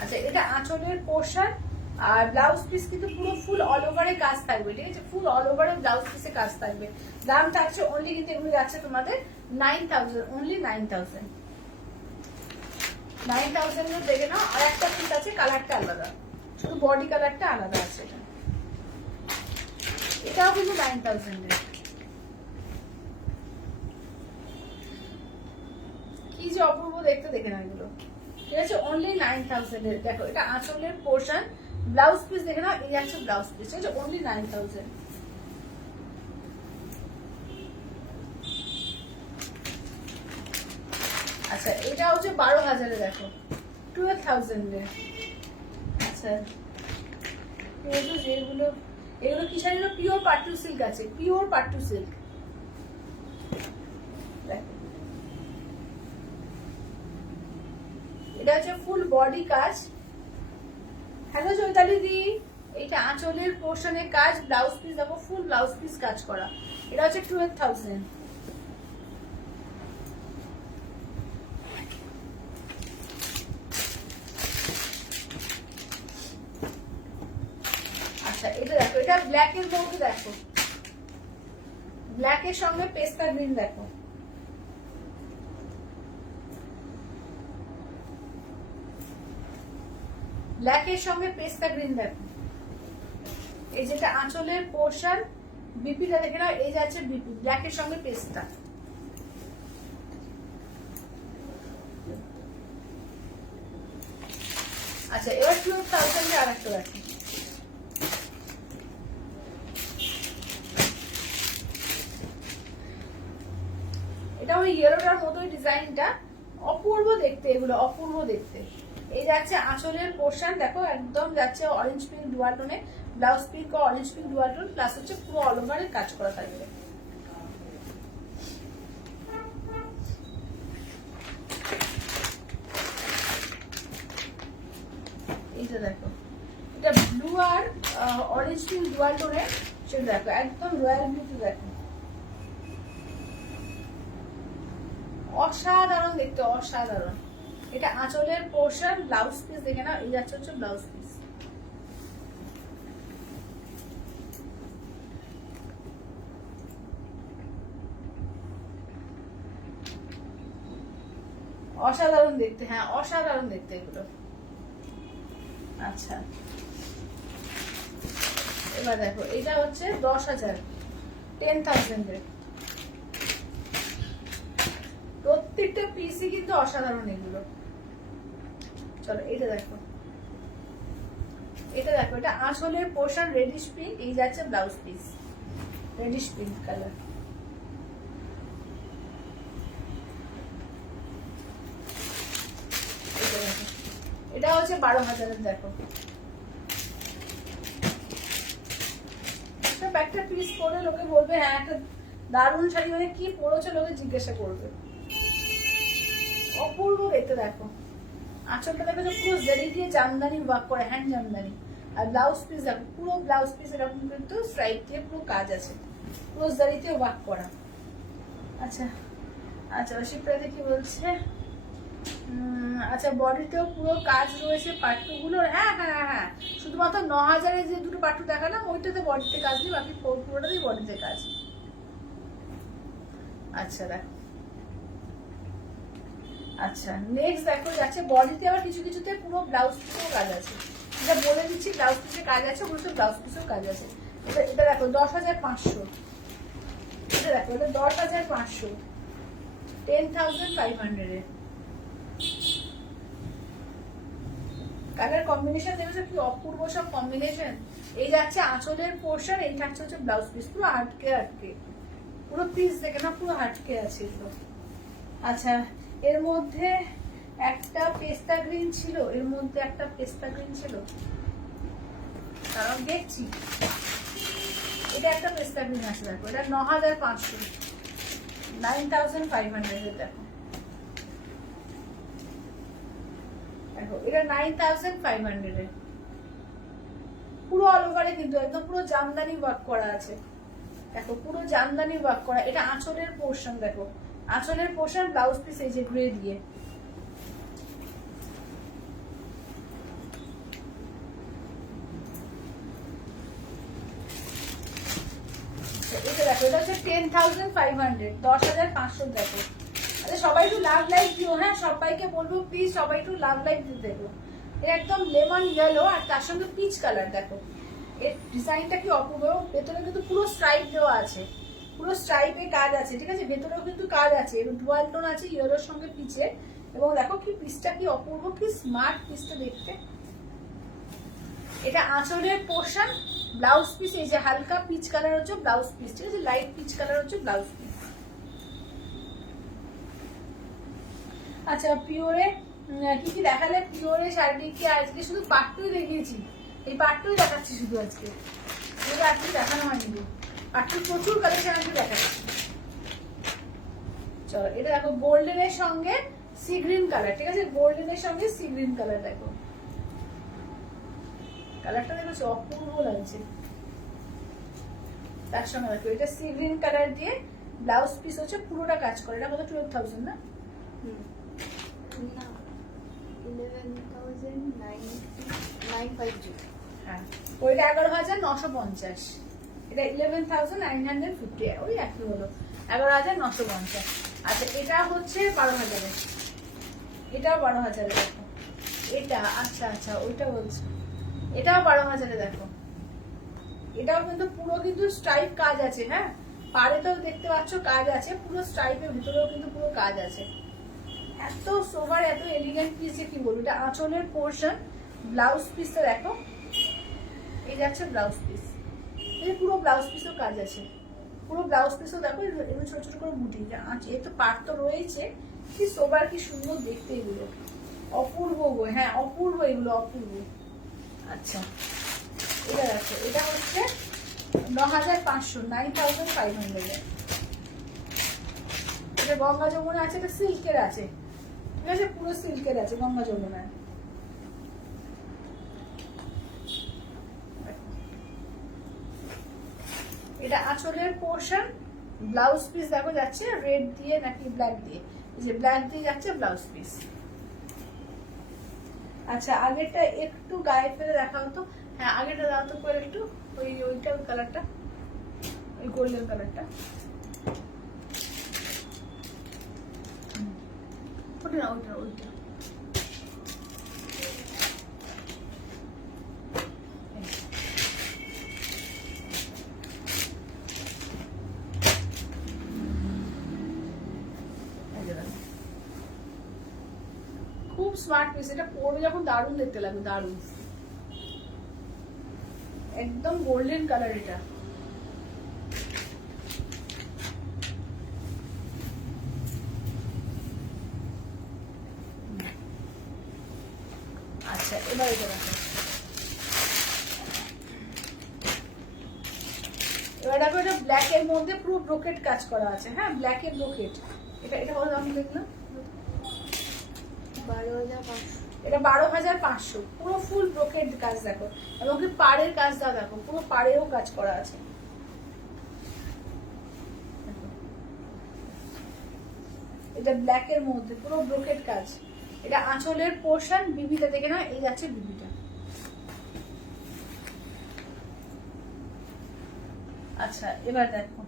আচ্ছা, এটা আঁচলের পোর্শন আর ব্লাউজ পিস কিন্তু পুরো ফুল অল ওভারে কাজ থাকবে, ঠিক আছে, ফুল অল ওভারে ব্লাউজ পিসে কাজ থাকবে। দাম থাকছে অনলি, কিন্তু এগুলো যাচ্ছে তোমাদের 9,000, অনলি 9,000। 9,000 এর দেখে নাও। আর একটা পিস আছে, কালারটা আলাদা, শুধু বডি কালারটা আলাদা আছে। এটাও কিন্তু 9,000 এর। কি যে অপূর্ব দেখতে, দেখে নাও এগুলো, ঠিক আছে, অনলি 9,000 এর। দেখো, এটা আঁচলের পোর্শন, ব্লাউজ পিস দেখে নাও, এই আছে ব্লাউজ পিস, ঠিক আছে, অনলি 9,000। আচ্ছা, এটা হচ্ছে 12,000 এ, দেখো 12,000 এ। আচ্ছা, যেগুলো এগুলো কি শাড়ি? পিওর পাট্টু সিল্ক আছে, পিওর পাট্টু সিল্ক। এটা হচ্ছে ফুল বডি কাজ। হ্যালো চৈতালি দি, এটা আঁচলের পোর্শনের কাজ, ব্লাউজ পিস দেখো ফুল ব্লাউজ পিস কাজ করা। এটা হচ্ছে 12,000। আচ্ছা, এটা দেখো, এটা ব্ল্যাক এর মধ্যে দেখো, ব্ল্যাকের সঙ্গে পেস্তা গ্রিন দেখো, ব্ল্যাকের সঙ্গে পেস্তা গ্রিন দেখো। এই যেটা আঁচলের পোর্শন, বিপিটা দেখে নাও, এই যাচ্ছে বিপি, ব্ল্যাকের সঙ্গে পেস্তা। আচ্ছা এবার 12,000 আর একটা দেখো, এটা ওই ইয়েলোটার মতোই ডিজাইনটা, অপূর্ব দেখতে, এগুলো অপূর্ব দেখতে। এই যাচ্ছে আঁচলের পোর্শন দেখো, একদম যাচ্ছে অরেঞ্জ পিঙ্ক ডুয়াল টোনে, ব্লাউজ পিঙ্ক ও orange pink dual tone, plus হচ্ছে পুরো অল ওভারের কাজ করা থাকবে। এইটা দেখো, এটা ব্লু আর অরেঞ্জ পিঙ্ক ডুয়াল টোনের, সেটা দেখো একদম রয়্যাল ব্লুতে দেখো, অসাধারণ দেখতে, অসাধারণ। এটা আঁচলের পোর্শন, ব্লাউজ পিস দেখে না, এই যাচ্ছে হচ্ছে ব্লাউজ পিস। অসাধারণ দেখতে, হ্যাঁ অসাধারণ দেখতে এগুলো। আচ্ছা এবার দেখো, এটা হচ্ছে 10,000, 10,000 এর। প্রত্যেকটা পিসই কিন্তু অসাধারণ এগুলো। চলো এটা দেখো, এটা দেখো, এটা আঁচলের পোর্শন রেডিশ পিঙ্ক, এই যাচ্ছে blouse piece radish pink colour. এটা হচ্ছে 12,000 দেখো। একটা পিস পরে লোকে বলবে হ্যাঁ একটা দারুণ শাড়ি, মানে কি পরেছো লোকে জিজ্ঞাসা করবে। অপূর্ব দেখতে দেখো, আঁচলটা দেখো যে পুরো জারি দিয়ে জামদানি ওয়ার্ক করে, হ্যান্ড জামদানি। আর ব্লাউজ পিস দেখো, পুরো ব্লাউজ পিস এরকম কিন্তু স্ট্রাইপ দিয়ে পুরো কাজ আছে, পুরো জারিতে ওয়ার্ক করা। আচ্ছা আচ্ছা শিপ্রাতে কি বলছে, আচ্ছা বডিতেও পুরো কাজ রয়েছে পাট্টুগুলোর, হ্যাঁ হ্যাঁ হ্যাঁ, শুধুমাত্র 9,000 যে দুটো পাট্টু দেখালাম ওইটাতে বডিতে কাজ নেই, বাকি পুরোটাতেই বডিতে কাজ। আচ্ছা দেখো, আচ্ছা নেক্সট দেখো যাচ্ছে বডিতে আবার কিছু কিছুতে পুরো ব্লাউজ পিসেও কাজ আছে, এটা বলে দিচ্ছি ব্লাউজ পিসের কাজ আছে, ওগুলোতে ব্লাউজ পিসেও কাজ আছে। এটা দেখো 10,500, এটা দেখো এটা 10,500, 10,500 এর। কালার কম্বিনেশন দেখেছো কি অপূর্ব সব কম্বিনেশন। এই যাচ্ছে আঁচলের পোর্শন, এই থাকছে হচ্ছে ব্লাউজ পিস, পুরো আটকে আটকে, পুরো পিস দেখে না পুরো আটকে আছে এগুলো। আচ্ছা এর মধ্যে একটা পেস্তা গ্রিন ছিল, এর মধ্যে একটা পেস্তা গ্রিন ছিল, কারণ দেখছি এটা একটা পেস্তা গ্রিন আছে দেখো, এটা 9,500, 9,500 দেখো, দেখো এটা 9,500 এর, পুরো অল ওভারে কিন্তু একদম পুরো জামদানি ওয়ার্ক করা আছে দেখো, পুরো জামদানি ওয়ার্ক করা। এটা আঁচলের পোর্শন দেখো, আঁচলের পোর্শন ব্লাউজ পিস এই যে ঘুরে দিয়ে। এটা দেখো, এটা হচ্ছে 10,500, 10,500 দেখো। আচ্ছা সবাই একটু লাভ লাইক দিও, হ্যাঁ সবাইকে বলবো প্লিজ সবাই একটু লাভ লাইক দিতে দেবো। এটা একদম লেমন ইয়েলো আর তার সঙ্গে পিচ কালার দেখো, এর ডিজাইনটা কি অপূর্ব। ভেতরে কিন্তু পুরো স্ট্রাইপ দেওয়া আছে, পুরো স্ট্রাইপে কাজ আছে, ঠিক আছে, ভেতরেও কিন্তু কাজ আছে, এবং ডুয়াল টোন আছে ইয়েলোর সঙ্গে পিচে। এবং দেখো কি পিসটা কি অপূর্ব, কি স্মার্ট পিসটা দেখতে। এটা আঁচলের পোর্শন, ব্লাউজ পিস এই যে হালকা পিচ কালার হচ্ছে ব্লাউজ পিস, ঠিক আছে, লাইট পিচ কালার হচ্ছে ব্লাউজ পিস। আচ্ছা পিওরে কি কি দেখালে, পিওরে শাড়ি কি আজকে শুধু পাট্টুই দেখিয়েছি, এই পাট্টুই দেখাচ্ছি শুধু আজকে, এটা আজকে দেখানো হয়নি, পাট্টুর প্রচুর কালেকশন আজকে দেখাচ্ছি। চলো এটা দেখো গোল্ডেনের সঙ্গে সি গ্রিন কালার, ঠিক আছে, গোল্ডেনের সঙ্গে সি গ্রিন কালার দেখো, কালারটা দেখো অপূর্ব লাগছে। তার সঙ্গে দেখো এটা সি গ্রিন কালার দিয়ে ব্লাউজ পিস হচ্ছে পুরোটা কাজ করে, এটা কত 12,000 না? না 11,950। হ্যাঁ ওইটা 11,950, এটা 11,950, ওই একই হলো, 11,950। আচ্ছা এটা হচ্ছে 12,000, এটাও 12,000 দেখো। এটা আচ্ছা আচ্ছা ওইটা বলছি, এটাও 12,000 দেখো। এটাও কিন্তু পুরো কিন্তু স্ট্রাইপ কাজ আছে, হ্যাঁ পাড়ে তো দেখতে পাচ্ছ কাজ আছে, পুরো স্ট্রাইপের ভিতরেও কিন্তু পুরো কাজ আছে। এত সোভার, এত এলিগেন্ট পিস, কি বলবো। এটা আঁচলের পোর্শন, ব্লাউজ পিসটা দেখো, এই যাচ্ছে ব্লাউজ পিস, এই পুরো ব্লাউজ পিসও কাজ আছে, পুরো ব্লাউজ পিসও দেখো এগুলো ছোট ছোট করে বুটি, এই তো পাট তো রয়েছে, কি সোভার, কি সুন্দর দেখতে এগুলো, অপূর্ব গো, হ্যাঁ অপূর্ব, এগুলো অপূর্ব। আচ্ছা এটা দেখো, এটা হচ্ছে 9,500, 9,500। এটা গঙ্গা যমুনা আছে, এটা সিল্কের আছে, ঠিক আছে, পুরো সিল্কের আছে গঙ্গা যমুনায়। এটা আঁচলের পোর্শন, ব্লাউজ পিস দেখো যাচ্ছে রেড দিয়ে নাকি ব্ল্যাক দিয়ে, এই যে ব্ল্যাক দিয়ে যাচ্ছে ব্লাউজ পিস। আচ্ছা আগেরটা একটু গায়ে ফেলে দেখা হতো, হ্যাঁ আগেরটা দাও তো করে একটু, ওইটা কালারটা, ওই গোল্ডেন কালারটা, ওটা না ওইটা ওইটা। খুব স্মার্ট পিস, এটা পরে যখন দারুণ দেখতে লাগবে, দারুণ, একদম গোল্ডেন কালার এটা। আচ্ছা এবার এটা দেখো, এবার দেখো এটা ব্ল্যাক এর মধ্যে পুরো ব্রোকেট কাজ করা আছে, হ্যাঁ ব্ল্যাক এর ব্রোকেট। এটা এটা কত দাম দেখলাম? 12,500। এটা 12,500, পুরো ফুল ব্রোকেট কাজ দেখো, এবং কি পাড়ের কাজটা দেখো, পুরো পাড়েও কাজ করা আছে। এটা ব্ল্যাক এর মধ্যে পুরো ব্রোকেট কাজ, এটা আঁচলের পোর্শন, বিবিটা দেখে না, এই যাচ্ছে বিবিটা। আচ্ছা এবার দেখো,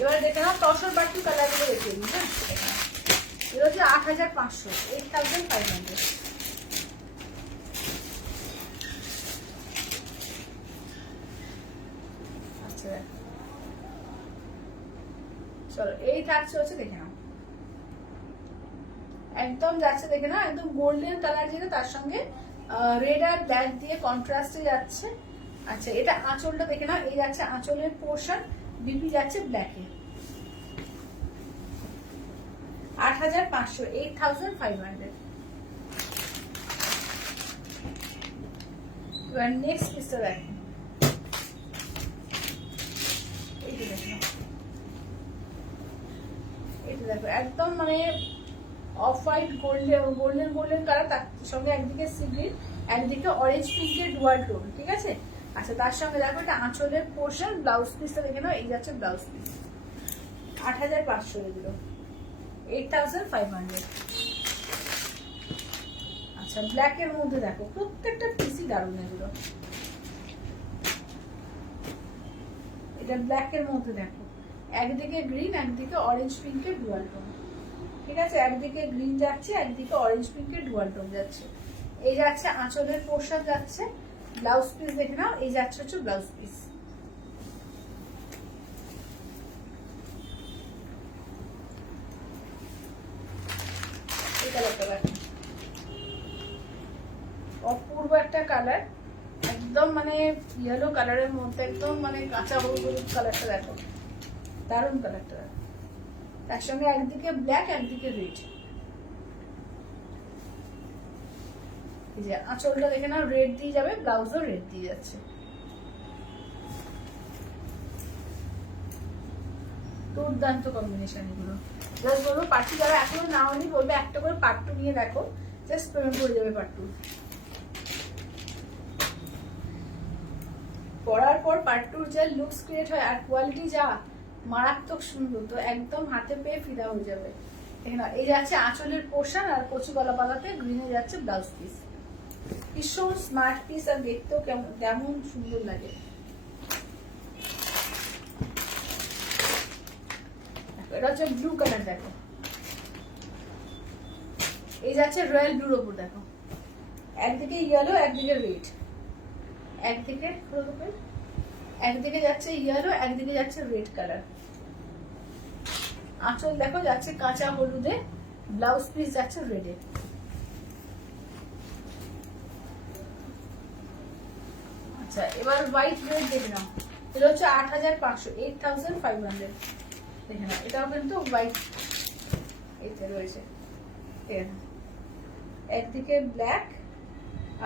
এবার দেখে না তসর বাট্টু কালার গুলো দেখিয়ে দিই, হ্যাঁ এটা হচ্ছে 8,500, 8,500। আচ্ছা চলো এই থাকছে হচ্ছে দেখে নাও, একদম যাচ্ছে দেখে না, একদম গোল্ডেন কালার, যেটা তার সঙ্গে রেড আর ব্ল্যাক দিয়ে কন্ট্রাস্টে যাচ্ছে। আচ্ছা এটা আঁচলটা দেখে নাও, এই যাচ্ছে আঁচলের পোর্শন, বিপি যাচ্ছে ব্ল্যাকে। 8,500, 8,500। এবার নেক্সট পিসটা দেখো, এইটা দেখো, এইটা দেখো একদম মানে off white golden golden golden colour, তার সঙ্গে একদিকে সি গ্রিন, একদিকে অরেঞ্জ পিঙ্কের ডুয়াল টোন, ঠিক আছে। আচ্ছা তার সঙ্গে দেখো এটা আঁচলের পোর্শন, ব্লাউজ পিসটা দেখে নাও, এই যাচ্ছে ব্লাউজ পিস। 8,500 এগুলো, 8,500। আচ্ছা ব্ল্যাক এর মধ্যে দেখো, প্রত্যেকটা পিসই দারুণ এগুলো। এটা ব্ল্যাক এর মধ্যে দেখো, একদিকে গ্রিন, একদিকে অরেঞ্জ পিঙ্কের ডুয়াল টোন, ঠিক আছে, একদিকে গ্রিন যাচ্ছে, একদিকে অরেঞ্জ পিঙ্কের ডুয়াল টোন যাচ্ছে। এই যাচ্ছে আঁচলের পোর্শন যাচ্ছে, ব্লাউজ পিস দেখে নাও, এই যাচ্ছে হচ্ছে ব্লাউজ পিস। এই কালারটা দেখো, অপূর্ব একটা কালার, একদম মানে ইয়েলো কালারের মধ্যে, একদম মানে কাঁচা হলুদ কালারটা দেখো, দারুণ কালারটা দেখো, তার সঙ্গে একদিকে ব্ল্যাক, একদিকে রেড। এই যে আঁচলটা দেখে না, রেড দিয়ে যাবে, ব্লাউজও রেড দিয়ে যাচ্ছে, দুর্দান্ত কম্বিনেশন এগুলো। জাস্ট বলবো পাট্টু যারা এখনো না হয়নি, বলবে একটা করে পাট্টু নিয়ে দেখো, জাস্ট পেমেন্ট করে যাবে পাট্টু। পরার পর পাট্টুর যা লুকস ক্রিয়েট হয় আর কোয়ালিটি যা মারাত্মক সুন্দর, তো একদম হাতে পেয়ে ফিদা হয়ে যাবে। এই যাচ্ছে আঁচলের পোর্শন, আর কচি গলা পাতাতে গ্রিনে যাচ্ছে ব্লাউজ পিস, ভীষণ স্মার্ট পিস, আর দেখতেও কেমন সুন্দর লাগে। এটা হচ্ছে ব্লু কালার, দেখো এই যাচ্ছে রয়্যাল ব্লুর ওপর, দেখো একদিকে ইয়েলো একদিকে রেড, একদিকে যাচ্ছে ইয়েলো একদিকে যাচ্ছে রেড কালার। আঁচল দেখো যাচ্ছে কাঁচা হলুদে, ব্লাউজ পিস যাচ্ছে রেডে। আচ্ছা এবার হোয়াইট রেড দেখে নাও, এটা হচ্ছে 8500, 8500 দেখে নাও। এটাও কিন্তু হোয়াইট এতে রয়েছে, ঠিক আছে, একদিকে ব্ল্যাক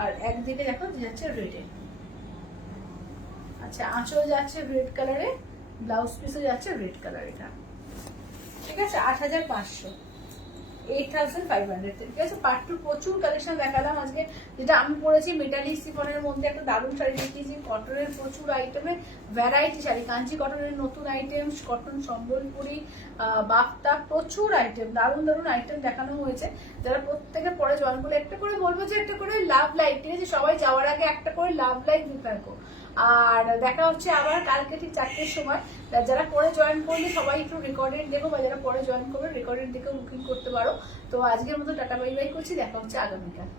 আর একদিকে দেখো যাচ্ছে রেডে। আচ্ছা আঁচল যাচ্ছে রেড কালারে, ব্লাউজ পিসও যাচ্ছে রেড কালার, এটা ঠিক আছে 8500, 8500, ঠিক আছে। পাট্টুর প্রচুর কালেকশন দেখালাম আজকে। যেটা আমি পরেছি মেটালিক সিফনের মধ্যে একটা দারুণ শাড়ি দেখিয়েছি, কটনের প্রচুর আইটেমের ভ্যারাইটি শাড়ি, কাঞ্চি কটনের নতুন আইটেম, কটন সম্বলপুরি, বাফতা, প্রচুর আইটেম, দারুণ দারুণ আইটেম দেখানো হয়েছে। যারা প্রত্যেকে পরে জয়েন করলে একটা করে বলবো যে একটা করে লাভ লাইক, ঠিক আছে, সবাই যাওয়ার আগে একটা করে লাভ লাইক দিতে থাকো। আর দেখা হচ্ছে আবার কালকে ঠিক 4টের সময়। যারা পরে জয়েন করলে সবাই একটু রেকর্ডেড দেখো, বা যারা পরে জয়েন করবে রেকর্ডেড দেখেও বুকিং করতে পারো। তো আজকের মতো টাটা বাই বাই করছি, দেখা হচ্ছে আগামীকাল।